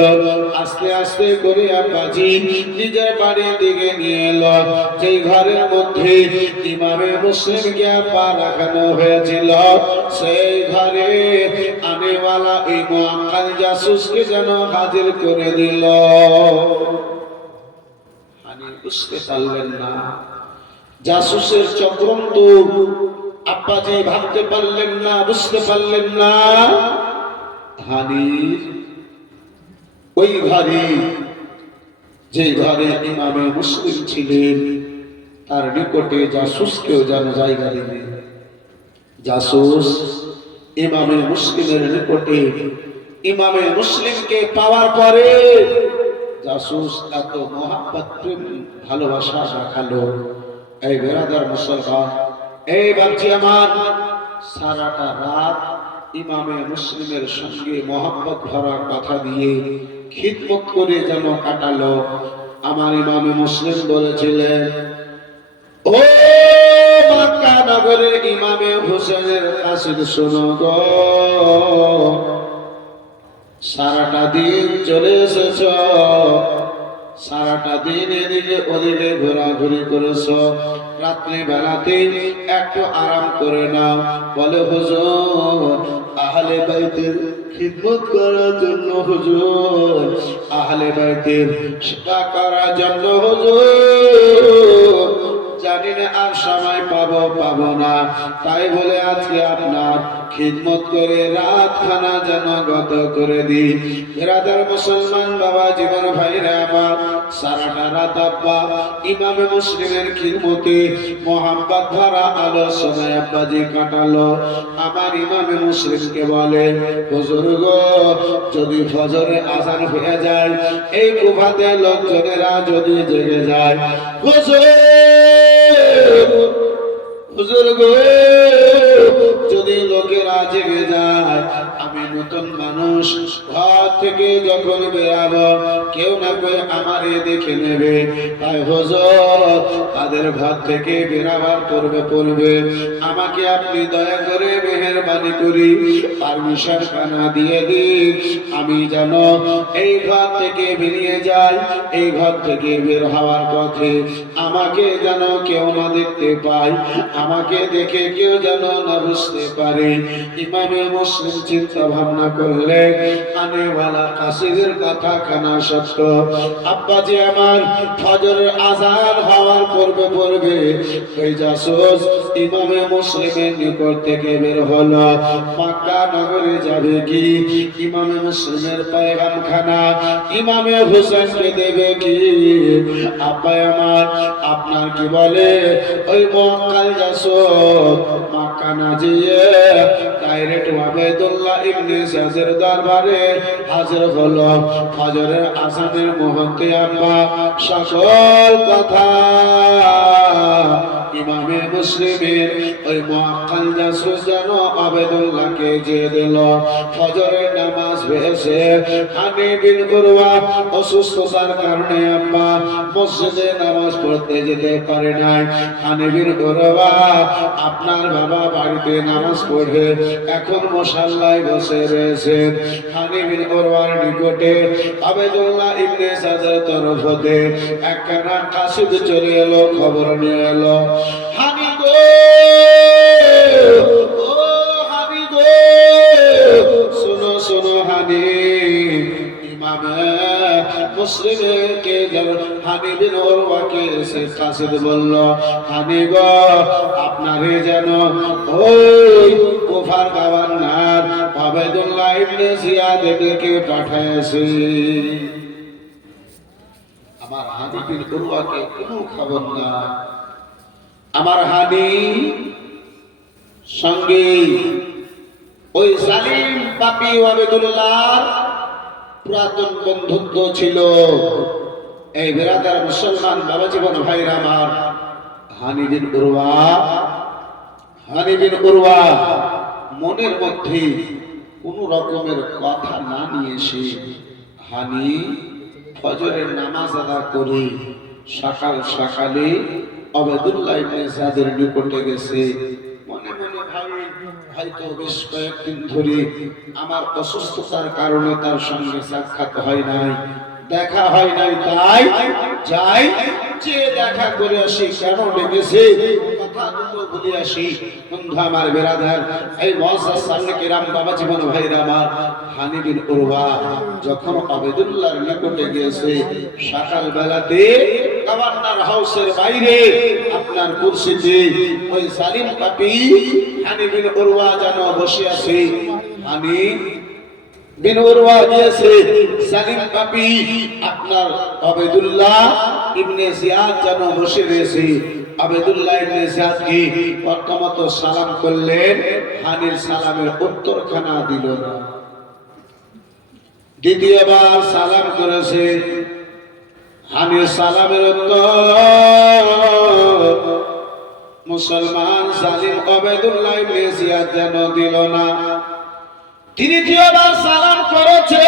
আস্তে আস্তে করে আব্বাজি নিজের বাড়ির দিকে নিয়ে এলো। যেই ঘরের মধ্যে ইমামে মুসলিমকে পা রাখানো হয়েছিল সেই ঘরে আনেওয়ালা ওই মুআক্কাল জাসুসকে যেন হাজির করে দিল। হানি বুঝতে পারলেন না জাসুসের চক্রান্ত, আব্বাজি ভাবতে পারলেন না, বুঝতে পারলেন না। হানির ওই ঘরে যে ঘরে ইমামে মুসলিম ছিলেন তার নিকটে জাসুসকেও যেন জায়গা দিবে। জাসুস ইমামে মুসলিমের নিকটে ইমামে মুসলিমকে পাওয়ার পরে জাসুস এত মোহাব্বত প্রেম ভালোবাসা দেখালো। এই বেরাদার মুসলমান, এই বাচ্চা আমার সারাটা রাত ইমামে মুসলিমের সঙ্গে মোহাব্বত ভরা কথা দিয়ে খিদমত করে যেন কাটালো। আমার ইমামে মুসলিম বলেছিলেন ও মক্কা নগরের ইমামে হোসেনের কাসিদ শোনো গো, সারাটা দিন চলে এসেছ, সারাটা দিন এদিকে ওদিকে ঘোরাঘুরি করেছ, রাত্রি বেলাতে একটু আরাম করে নাও। বলে হুজুর আহলে বাইতের খিদমত করার জন্য, হুজুর আহলে বাইতের সেবা করার জন্য হুজুর জানি না আর সময় পাবো না, তাই বলে আজকে আপনার খিদমত করে রাত খানা যেন গত করে দিই। বিরাদার মুসলমান বাবা জীবন ভাইরা আমার, সারাটা রাত আব্বা ইমামে মুসলিমের খিদমতে মোহাম্মদ ভরা আলোচনায় আব্বাজি কাটালো। আমার ইমামে মুসলিমকে বলে হুজুর গো, যদি ফজরে আজান হয়ে যায়, এই কুফাতে লোকজনেরা যদি জেগে যায়, হুজুর গো যদি লোকেরা জেগে যায়, আমি নতুন মানুষ ঘর থেকে যখন বেরাবো কেউ না কেউ আমারে দেখে নেবে, তাই হুজুর তাদের ঘর থেকে বেরাবার পূর্বে আমাকে আপনি দয়া করে মেহেরবানি করি পারমিশন কানা দিয়ে দিন, আমি যেন এই ঘর থেকে বেরিয়ে যাই। এই ঘর থেকে বের হওয়ার পথে আমাকে যেন কেউ না দেখতে পায়, আমাকে দেখে কেউ যেন না বুঝতে পারে। ইমামে মুসলিম চিন্তা ভাবনা করলে আনেওয়ালা কাসিদের কথা কানা সত্য। আব্বাজি আমার ফজরের আজান হওয়ার পূর্বে ওই জাসুস ইমামে মুসলিমের নিকট থেকে বের হলো। মক্কা নগরে যাবে কি ইমামে মুসলিমের পয়গাম খানা ইমামে হুসেনকে দেবে কি? আব্বা আমার আপনার কি বলে ওই মক্কাল জাসুস মক্কা না যেয়ে ডাইরেক্ট আবেদুল্লাহ ইবনে জিয়াদের দরবারে হাজির হলো। ফজরের আজানের মুহূর্তে আব্বা সকল কথা ইমামে মুসলিমের ওই মুআক্কাল জাসুস যেন আবেদুল্লাহকে যে দিল। ফজরের নামাজ হয়েছে, হানি বিন উরওয়া অসুস্থতার কারণে আব্বা মসজিদে নামাজ পড়তে যেতে পারে নাই। হানি বিন উরওয়া আপনার বাবা বাড়িতে নামাজ পড়ে এখন মুসাল্লায় বসে রয়েছেন। হানি বিন উরওয়ার নিকটে আবেদুল্লাহ ইবনে জিয়াদের তরফ হতে একখানা কাসিদ চলে এলো, খবর নিয়ে এলো। হানি গো, ও হানি গো, শোনো শোনো হানি, ইমামে মুসলিমকে হানি বিন উরওয়াকে সে কাসিদ বলল, হানি গো আপনারে যেন ওই কুফার গভর্নর আবেদুল্লাহ ইবনে জিয়াদ ডেকে পাঠাইছে। আমার হানি বিন উরওয়াকে কোনো খবর না। আমার হানি সঙ্গে ওই জালিম পাপী আবেদুল্লাহ পুরাতন বন্ধুত্ব ছিল। এই বেরাদার মুসলমান বাবা জীবন ভাইরা আমার, হানি বিন উরওয়া মনের মধ্যে কোন রকমের কথা না নিয়ে এসে হানি ফজরের নামাজ আদা করে সকালে আবেদুল্লাহ ইবনে জিয়াদের নিকটে গেছে। মনে মনে হয়তো বেশ কয়েকদিন ধরে আমার অসুস্থতার কারণে তার সঙ্গে সাক্ষাৎ হয় নাই, দেখা হয় নাই, তাই যাই যে দেখা করে আসি। কেন ডেকেছে কথা দুটো বলে আসি। বন্ধু আমার বেরাদার, এই মুআজ্জাজ সামনে কিরাম বাবা জীবন ভাইরা আমার, হানি বিন উরওয়া যখন আবেদুল্লাহর নিকটে গিয়েছে সকাল বেলাতে গভর্নর হাউসের বাইরে আপনার কুরসিতে ওই জালিম পাপী হানি বিন উরওয়া যেন বসে আছে। হানি বিন উরওয়া গিয়েছে, জালিম পাপী আপনার আবেদুল্লাহ ইবনে জিয়াদ যেন বসে রয়েছে। আবেদুল্লাহ ইবনে জিয়াদকে প্রথমত সালাম করলেন, হানির সালামের উত্তরখানা দিল না। দ্বিতীয়বার সালাম করেছে, হানির সালামের উত্তর মুসলমান জালিম আবেদুল্লাহ ইবনে জিয়াদ যেন দিল না। তৃতীয়বার সালাম করেছে,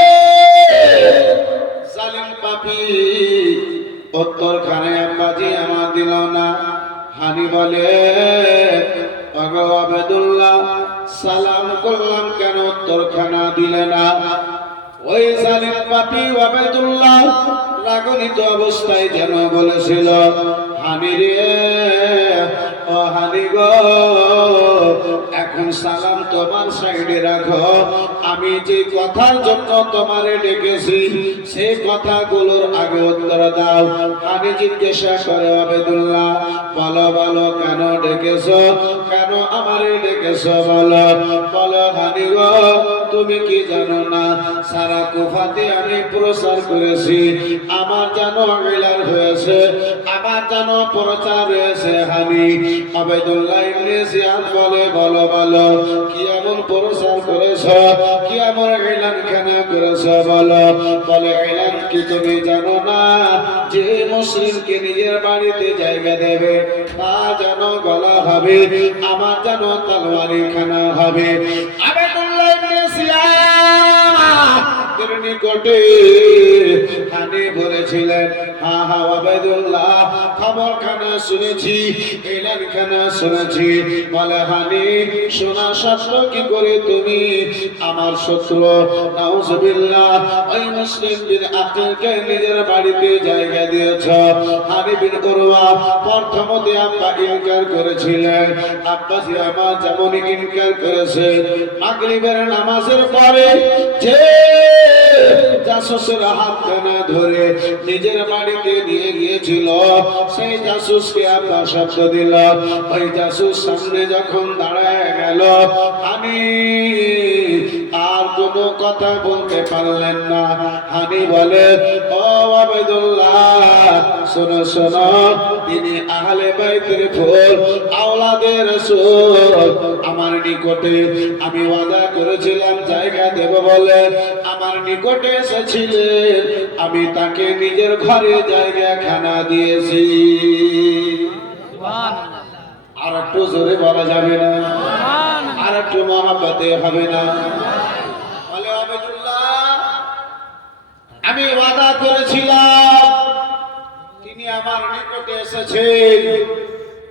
জালিম পাপী উত্তরখানে আব্বাজি আমার দিল না। হানি বলে ওগো আবেদুল্লাহ সালাম করলাম কেন উত্তরখানা দিলে না? ওই জালিম পাপী আবেদুল্লাহ রাগনিত অবস্থায় যেন বলেছিল, হানি রে ও হানি গো, এখন সালাম তোমার সাইডে রাখো, আমি যে কথার জন্য তোমারে ডেকেছি সেই কথাগুলোর আগে উত্তর দাও। হানি জিজ্ঞাসা করে, আবেদুল্লাহ বলো বলো কেন ডেকেছো, কেন আমারে ডেকেছো বলো। বলো হানি গো, তুমি কি জানো না সারা কুফাতে আমি প্রচার করেছি, আমার যেন এলান হয়েছে, আমার যেন প্রচার হয়েছে। হানি আবেদুল্লাহ ইবনে জিয়াদ বলে, বলো বলো কি এমন প্রচার করেছো, কি এমন এলান খানা করেছো বলো। বলে এলান কি তুমি জানো না যে মুসলিমকে নিজের বাড়িতে জায়গা দেবে তা যেন গলা হবে, আমার যেন তলোয়ারি খানা হবে। আবেদুল্লাহ ইবনে জিয়াদ নিকটে হানি বলেছিলেন, হা হা আবেদুল্লাহ খবর খানা শুনেছি, এলান খানা শুনেছি। বলে হানি শোনা সত্য কি করে তুমি আমার শত্রু নাউজুবিল্লাহ ওই মুসলিম বিন আকিলকে নিজের বাড়িতে জায়গা দিয়েছ। হানি বিন উরওয়া প্রথমতে আব্বা ইনকার করেছিলেন, আব্বাসি আমার যেমন ইনকার করেছে। মাগরিবের নামাজের পরে যে জাসুসের হাতখানা ধরে নিজের বাড়িতে নিয়ে গিয়েছিল সেই জাসুসকে আব্বা শব্দ দিল। ওই জাসুস সামনে যখন দাঁড়ায় গেল, হানি আর কোনো কথা বলতে পারলেন না। হানি বলে, ও আবেদুল্লাহ শোনো শোনো, তিনি আহলে বাইতের ফুল, আওলাদের রাসূল, আমার নিকটে আমি ওয়াদা করেছিলাম জায়গা দেব বলে আমার নিকটে এসেছিলেন, আমি তাকে নিজের ঘরে জায়গা খানা দিয়েছি। আর একটু জোরে বলা যাবে না? আর একটু মহাব্বতে হবে না? বলে আবেদুল্লাহ আমি ওয়াদা করেছিলাম তিনি আমার নিকটে এসেছেন,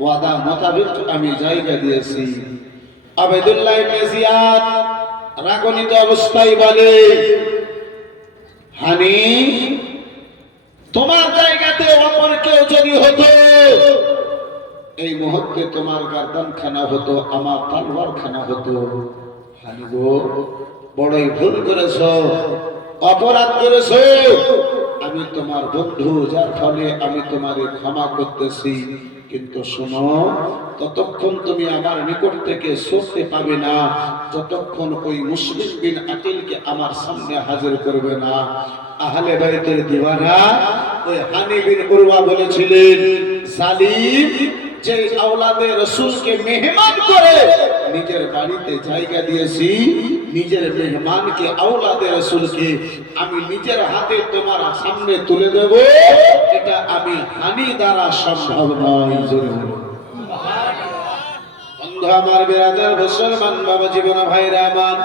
ওয়াদা মোতাবেক আমি জায়গা দিয়েছি। আবেদুল্লাহ ইবনে জিয়াদ রাগনিত অবস্থায় বলে, হানি তোমার জায়গাতে অপর কেউ যদি হতো এই মুহূর্তে তোমার গার্দান খানা হতো, আমার তলোয়ার খানা হতো। হানি গো বড়ই ভুল করেছো, অপরাধ করেছো, আমি তোমার বন্ধু, যার ফলে আমি তোমারে ক্ষমা করতেছি। কিন্তু শোনো, ততক্ষণ তুমি আমার নিকট থেকে সরতে পাবে না যতক্ষণ ওই মুসলিম বিন আকিলকে আমার সামনে হাজির করবে না। আহলে বাইতের দিওয়ানা ওই হানি বিন উরওয়া বলেছিলেন, সালিম যে আওলাদে রাসূলকে মেহমান করে নিজের বাড়িতে জায়গা দিয়েছি, নিজের মেহমানকে আওলাদে রাসূলকে আমি নিজের হাতে তোমার সামনে তুলে দেব, এটা আমি হানি দ্বারা সম্ভব নয়। বন্ধু আমার, বিরাদার মুসলমান বাবা জীবন ভাইরা আমার,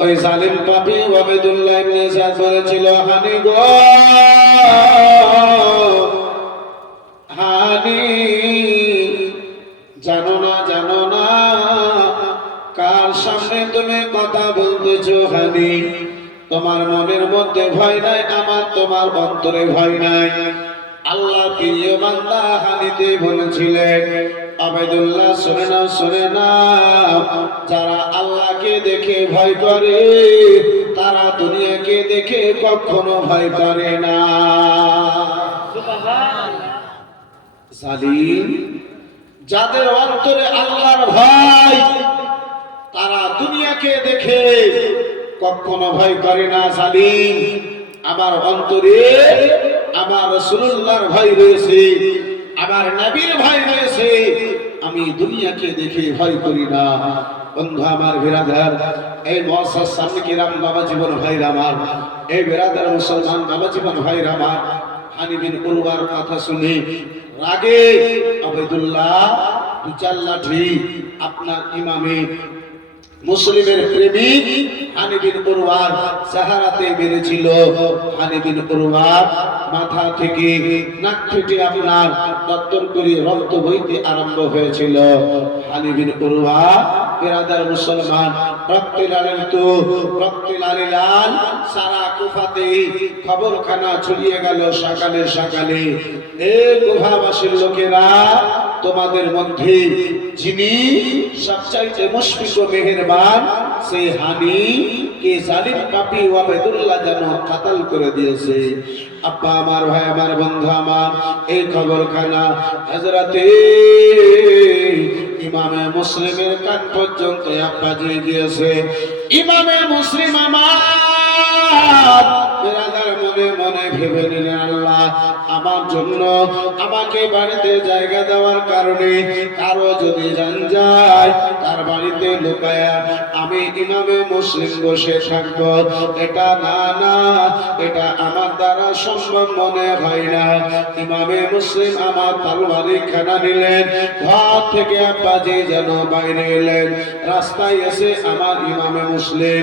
ওই জালিম পাপী আবেদুল্লাহ ইবনে জিয়াদ বলেছিল, হানি গো হানি জানো না জানো না কার সামনে তুমি কথা বলতেছো। হানি তোমার মনের মধ্যে ভয় নাই, আমার তোমার অন্তরে ভয় নাই। আল্লাহ প্রিয় বান্দা হানিতে বলেছিলেন, আবেদুল্লাহ শুনে না শুনে না, যারা আল্লাহকে দেখে ভয় করে তারা দুনিয়াকে দেখে কখনো ভয় করে না। জালিম যাদের অন্তরে আল্লাহর ভয়, তারা দুনিয়াকে দেখে কখনো ভয় করে না। জালিম আমার অন্তরে আমার রাসূলুল্লাহর ভয় রয়েছে, আমার নবীর ভয় রয়েছে, আমি দুনিয়াকে দেখে ভয় করি না। বন্ধু আমার, বিরাদার এই মুআসসাস সামনে কিরাম বাবা জীবন ভাইরা আমার, এই বিরাদার মুসলমান বাবা জীবন ভাইরা আমার, হানি বিন উরওয়ার কথা শুনে রাগে আবেদুল্লাহ দু চার লাঠি আপনার ইমামে মুসলিমের প্রেমিক হানি বিন উরওয়ার চেহারাতে মেরেছিল। হানি বিন উরওয়া মাথা থেকে নাক থেকে আপনার দত্তর করে রক্ত বইতে আরম্ভ হয়েছিল। আলী বিন উরওয়া বিরাদার মুসলমান, রক্তে লাল সারা কুফাতে খবরখানা ছড়িয়ে গেল সকালে সকালে। এই কুফাবাসীর লোকেরা, তোমাদের মধ্যে যিনি সবচাইতে মুশফিক ও মেহেরবান, সেই হানি কে জালিম পাপী ওয়াবেদুল্লাহ যেন কাতাল করে দিয়েছে। আব্বা আমার, ভাই আমার, বন্ধু আমার, এই খবরখানা হযরতে ইমামে মুসলিমের কান পর্যন্ত আব্বা দিয়ে গিয়েছে। ইমামে মুসলিম আমার বেরাদার মনে মনে ভেবে নিলেন, আল্লাহ আমার জন্য আমাকে বাড়িতে জায়গা দেওয়ার কারণে কারো যদি জান যায় তার বাড়িতে লুকায়া আমি ইমামে মুসলিম বসে থাকবো, এটা না, এটা আমার দ্বারা সম্ভব মনে হয় না। ইমামে মুসলিম আমার তরবারি খানা নিলেন, ঘর থেকে আব্বাজি যেন বাইরে এলেন। রাস্তায় এসে আমার ইমামে মুসলিম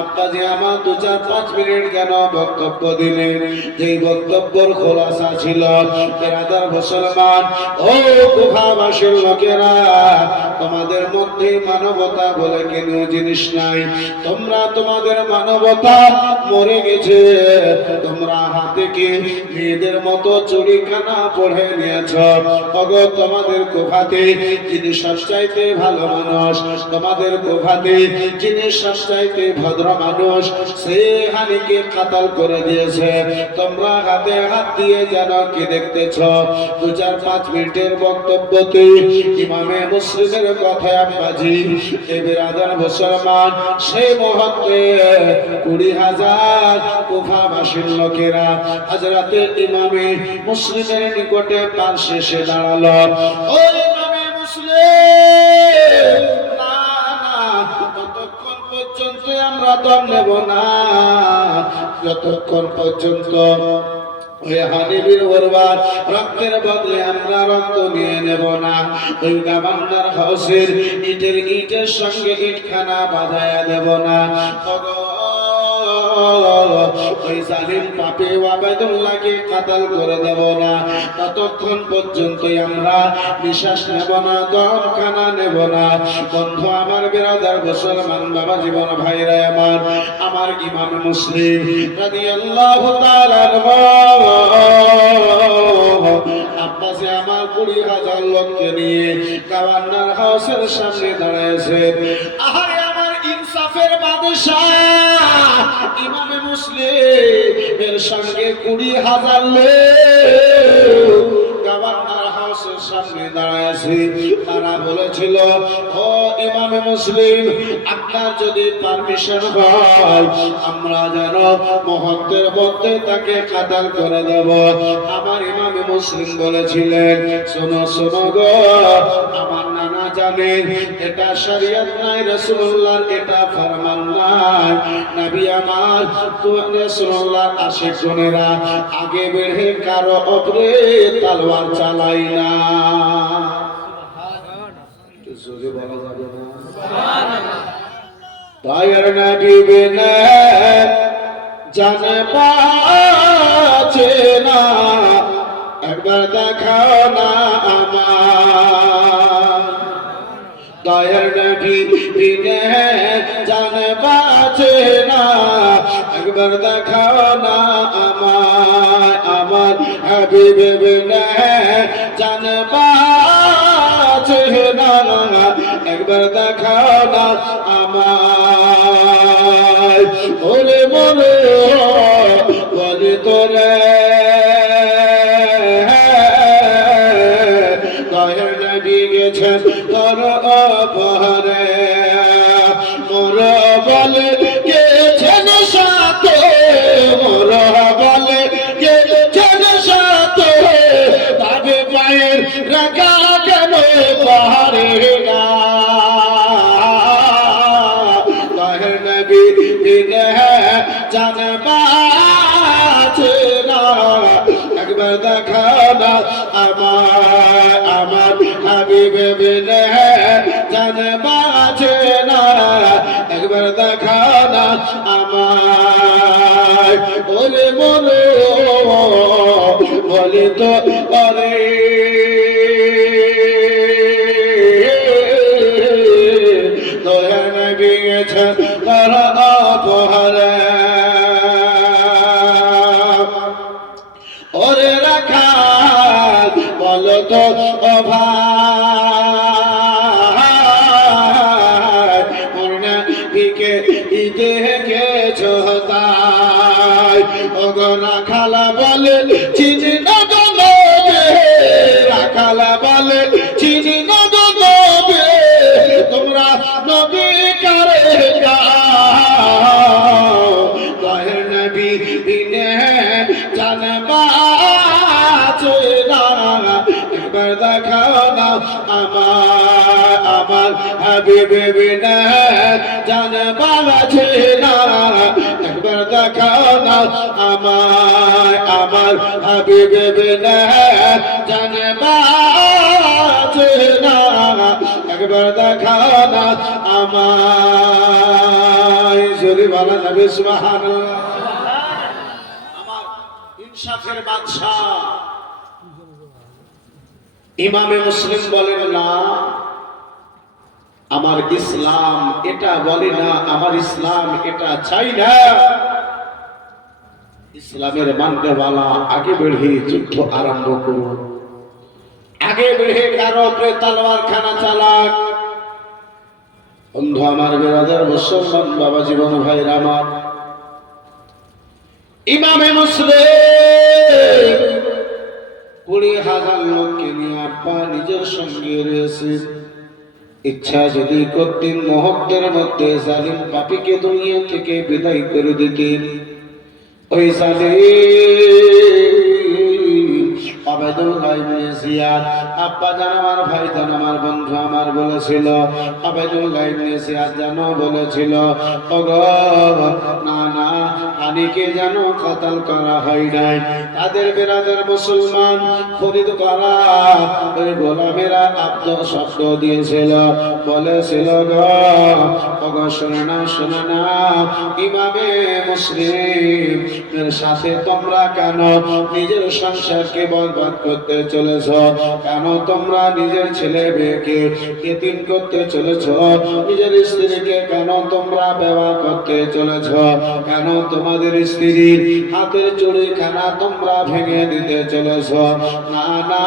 আব্বাজি আমার 2-4-5 মিনিট যেন বক্তব্য দিলেন। যেই বক্তব্যের খোলাসা ছিল, বেরাদার মুসলমান ও কুফাবাসীর লোকেরা, তোমাদের মধ্যে মানবতা বলে কোনো জিনিস নাই। তোমরা তোমাদের মানবতা মরে গেছে। তোমরা হাতে কি মেয়েদের মতো চুরিখানা পড়ে নিয়েছ। ওগো তোমাদের কুফাতে যিনি সবচাইতে ভালো মানুষ, তোমাদের কুফাতে যিনি সবচাইতে ভদ্র মানুষ, সে হানিকে কাতাল করে দিয়েছে। তোমরা হাতে হাত দিয়ে যেন কি দেখতেছ। 2-4-5 মিনিটের বক্তব্যতে ইমামে মুসলিমের কথায় আব্বাজি এ বিরাদার মুসলমান সেই মুহূর্তে 20,000 কুফাবাসীর লোকেরা হযরতে ইমামে মুসলিমের নিকটে পাশে এসে দাঁড়ালো। ও ইমামে মুসলিম, না, ততক্ষণ পর্যন্ত আমরা দম নেব না, যতক্ষণ পর্যন্ত ওই হানিবির বরবার রক্তের বদলে আমরা রক্ত নিয়ে নেব না। ওই গাবান্দার হাউসের ইটের সঙ্গে ইটখানা বাঁধায়া দেব না। ওই জালিম পাপী ওয়াবেদুল্লাহকে কাতাল করে দেব না। ততক্ষণ পর্যন্তই আমরা নিঃশ্বাস নেব না, দমখানা নেব না। বন্ধু আমার, বিরাদার মুসলমান বাবা জীবন ভাইরা আমার ইমাম মুসলিম রাদিয়াল্লাহু তাআলা আব্বাসে আমার 20,000 লোককে নিয়ে গাওয়ান্নার হাউসের সামনে দাঁড়াইছে। আহারে আমার ইনসাফের বাদশা ইমামে মুসলিম এর সঙ্গে 20,000 লোক গাওয়ান্নার হাউসের সামনে দাঁড়াইছে। তারা বলেছিল, ও ইমামে মুসলিম, আপনার যদি পারমিশন হয় আমরা যেন মুহূর্তের মধ্যে তাকে কাতাল করে দেব। আমার ইমামে মুসলিম বলেছিলেন, শোনো গো, আমার নানা জানেন এটা শরীয়ত নাই, রাসূলুল্লাহর এটা ফরমান নাই। নবী আমার রাসূলুল্লাহর আশিক জনেরা আগে বেড়ে কারো উপরে তলোয়ার চালাই না। জোরে বলা যাবে না? দয়ার নবী বিনা জান পাচ্ছে না, একবার দেখাও না আমার। দয়ার নবী বিনা জান পাচ্ছে না, একবার দেখাও না আমার। আমার হাবিব বিনা জান পাচ্ছে না, একবার দেখাও না আমার। ওরে মনে বলে তোরে দয়ার নবী গেছেন তোর অপহরে, মোর বলে গেছেন সাথে, মোর বলে গেছেন সাথে, তবে পায়ের রাখা কেন পাহাড়ে না। দয়ার নবী বিনে জান পাচ্ছে না, একবার দেখা না আমার। আমার হাবিব বিনে জান পাচ্ছে না, একবার দেখা না আমার। ওরে মনো অপহৃত করে দয়ার নবী গেছেন তারা অপহরে ওরে রাখা বলো তো ও ভাই ওর নবীকে ঈদে গেছো তাই ওগো রাখালা বলে চিনি না গো নবী রাখালা বলে চিনি না গো নবী তোমরা নবী কারে গাও দয়ার নবী বিনে জানবা একবার দেখাও না আমার হাবিবে বিনে জানবা না একবার দেখাও না আমার হাবিবে বিনে জানবা না একবার দেখাও না আমায় যদি বলা যাবে সুবহানাল্লাহ আমার ইনসাফের বাদশা ইমামে মুসলিম বলেন না আমার ইসলাম এটা বলে না আমার ইসলাম এটা চাই না ইসলামের মাননেওয়ালা আগে বেড়ে যুদ্ধ আরম্ভ করুন আগে বেড়ে কারো উপরে তলোয়ার খানা চালাক বন্ধু আমার বেরাদার মুসলমান বাবা জীবন ভাইরা আমার ইমামে মুসলিম 20,000 লোককে নিয়ে আব্বা নিজের সঙ্গে রয়েছে ইচ্ছা যদি করতেন মুহূর্তের মধ্যে জালিম পাপীকে দুনিয়া থেকে বিদায় করে দিতেন ওই আবেদুল্লাহ ইবনে জিয়াদ আব্বা জান আমার ভাই জান আমার বন্ধু আমার বলেছিল আবেদুল্লাহ ইবনে জিয়াদ জান বলেছিল ওগো না না আনিকে যেন কতল করা হয় নাই তাদের বেরাদার মুসলমান খরিদ করা ওই গোলামেরা আব্দ শব্দ দিয়েছিল বলেছিল গো ওগো শুনে না ইমামে মুসলিম এর সাথে তোমরা কেন নিজের সংসারকে বরবাদ করতে চলেছ কেন তোমরা নিজের ছেলে মেয়েকে এতিম করতে চলেছ নিজের স্ত্রীকে কেন তোমরা ব্যবহার করতে চলেছ কেন তোমাদের স্ত্রীর হাতের চুড়ি খানা তোমরা ভেঙে দিতে চলেছ না না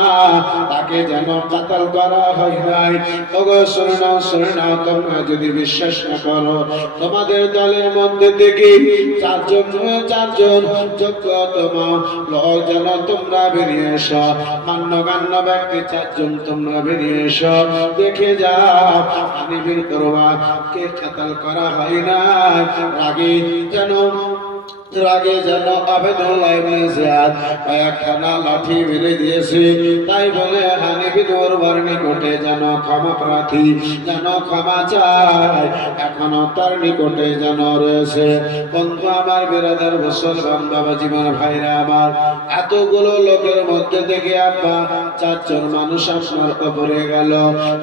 তাকে যেন কতল করা হয় নাই ওগো শুনে নাও তোমরা যদি বিশ্বাস না করো তোমাদের দলের মধ্যে থেকে চারজন যোগ্যতম লোক যেন তোমরা বেরিয়ে এসো মান্যগণ্য ব্যক্তি 4 জন তোমরা বেরিয়ে এসো দেখে যাও আমি বের করবা কে কতল করা হয় না রাগে যেন আবেদুল্লাহ ইবনে জিয়াদ একখানা লাঠি মেরে দিয়েছে তাই বলে হানিফি দরবার নিকটে যেন ক্ষমা প্রার্থী যেন ক্ষমা চায় এখনো তার নিকটে যেন রয়েছে বন্ধু আমার বেরাদার মুসলমান বাবা জীবন ভাইরা আমার এতগুলো লোকের মধ্যে থেকে আব্বা 4 জন মানুষ আপনার উপরে গেল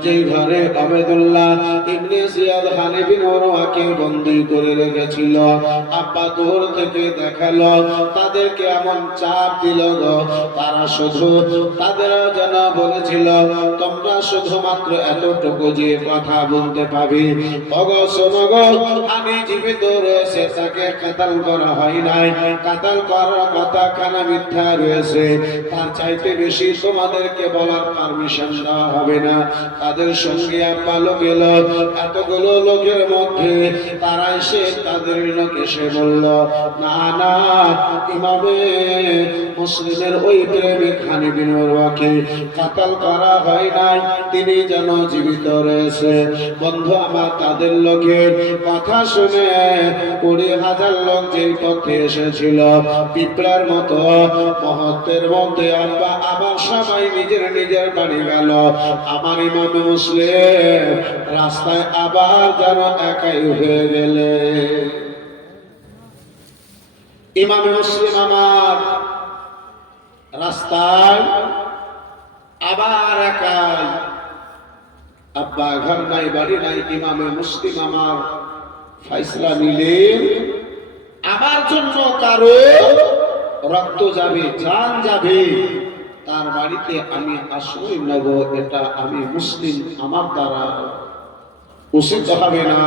যেই ঘরে আবেদুল্লাহ ইবনে জিয়াদ হানিফি দরবারকে বন্দী করে রেখেছিল আব্বা দূর থেকে দেখালো তাদেরকে এমন চাপ দিল তারা শুধু তাদের যেন বলেছিল তোমরা শুধুমাত্র এতটুকু যে কথা বলতে পাবি ওগো শোনো গো আমি জীবিত রয়েছে তাকে কতল করা হয় নাই কতল করার কথা খানা মিথ্যা রয়েছে তার চাইতে বেশি তোমাদেরকে বলার পারমিশন দেওয়া হবে না তাদের সঙ্গে আব্বা গেল এতগুলো লোকের মধ্যে তারা এসে তাদের লোক এসে বলল না না ইমামে মুসলিমের ওই প্রেমিক হানিফি দরবারকে কতল করা হয় নাই তিনি যেন জীবিত রয়েছে বন্ধু আমার তাদের লোকের কথা শুনে 20,000 লোক যেই পথে এসেছিল পিঁপড়ার মতো মুহূর্তের মধ্যে আবার সবাই নিজের বাড়ি গেল আমার ইমামে মুসলিম রাস্তায় আবার যেন একাই হয়ে গেলে ইমামে মুসলিম আমার রাস্তায় আবার একাই আব্বা ঘর নাই বাড়ি নাই ইমামে মুসলিম আমার ফয়সালা নিলেন আমার জন্য কারো রক্ত যাবে জান যাবে তার বাড়িতে আমি আশ্রয় নেব, এটা আমি মুসলিম, আমার দ্বারা উচিত হবে না।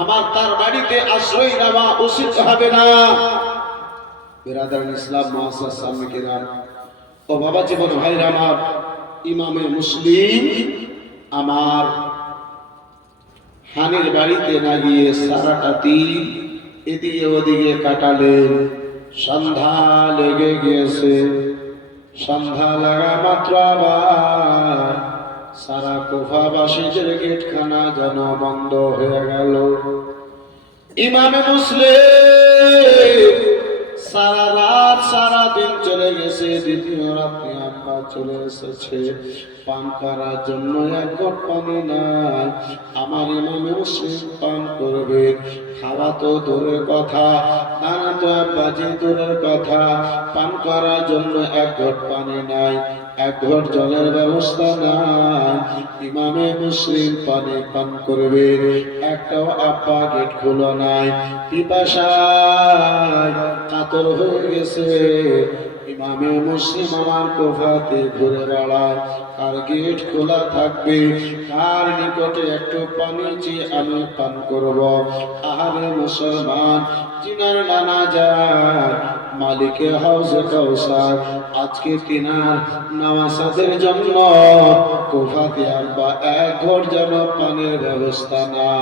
আমার তার বাড়িতে আশ্রয় নেওয়া উচিত হবে না। বিরাদার ইসলাম মুআজ্জাজ সামনে কিরাম ও বাবা জীবন ভাইরা আমার, ইমামে মুসলিম আমার হানির বাড়িতে না গিয়ে সারাটা দিন এদিকে ওদিকে কাটালেন। সন্ধ্যা লেগে গিয়েছে। সন্ধ্যা লাগা মাত্র আবার সারা কুফাবাসীদের গেটখানা যেন বন্ধ হয়ে গেল। ইমামে মুসলিম সারা রাত সারা দিন চলে গেছে, দ্বিতীয় রাত্রে আব্বা চলে এসেছে। পান করার জন্য এক ঘট পানি নাই। আমার ইমামে মুসলিম পান করবে, খাওয়া তো দূরের কথা, দানা তো আব্বাজি দূরের কথা, পান করার জন্য এক ঘট পানি নাই, এক ঘট জলের ব্যবস্থা নাই। ইমামে মুসলিম পানি পান করবে, একটাও আব্বা গেট খোলা নাই। পিপাসায় কাতর হয়ে গেছে। ইমামে মুসলিম আমার কোফাতে ঘুরে বেড়ায়, আর গেট খোলা থাকবে, কার নিকটে একটু পানি চেয়ে আমি পান করব। আহারে মুসলমান, জিনার নানা যায় মালিকে হাউজে কাউসার, আজকে তিনার নামাজাদের জন্য কোফাতে আব্বা এক ঘর যেন পানির ব্যবস্থা না।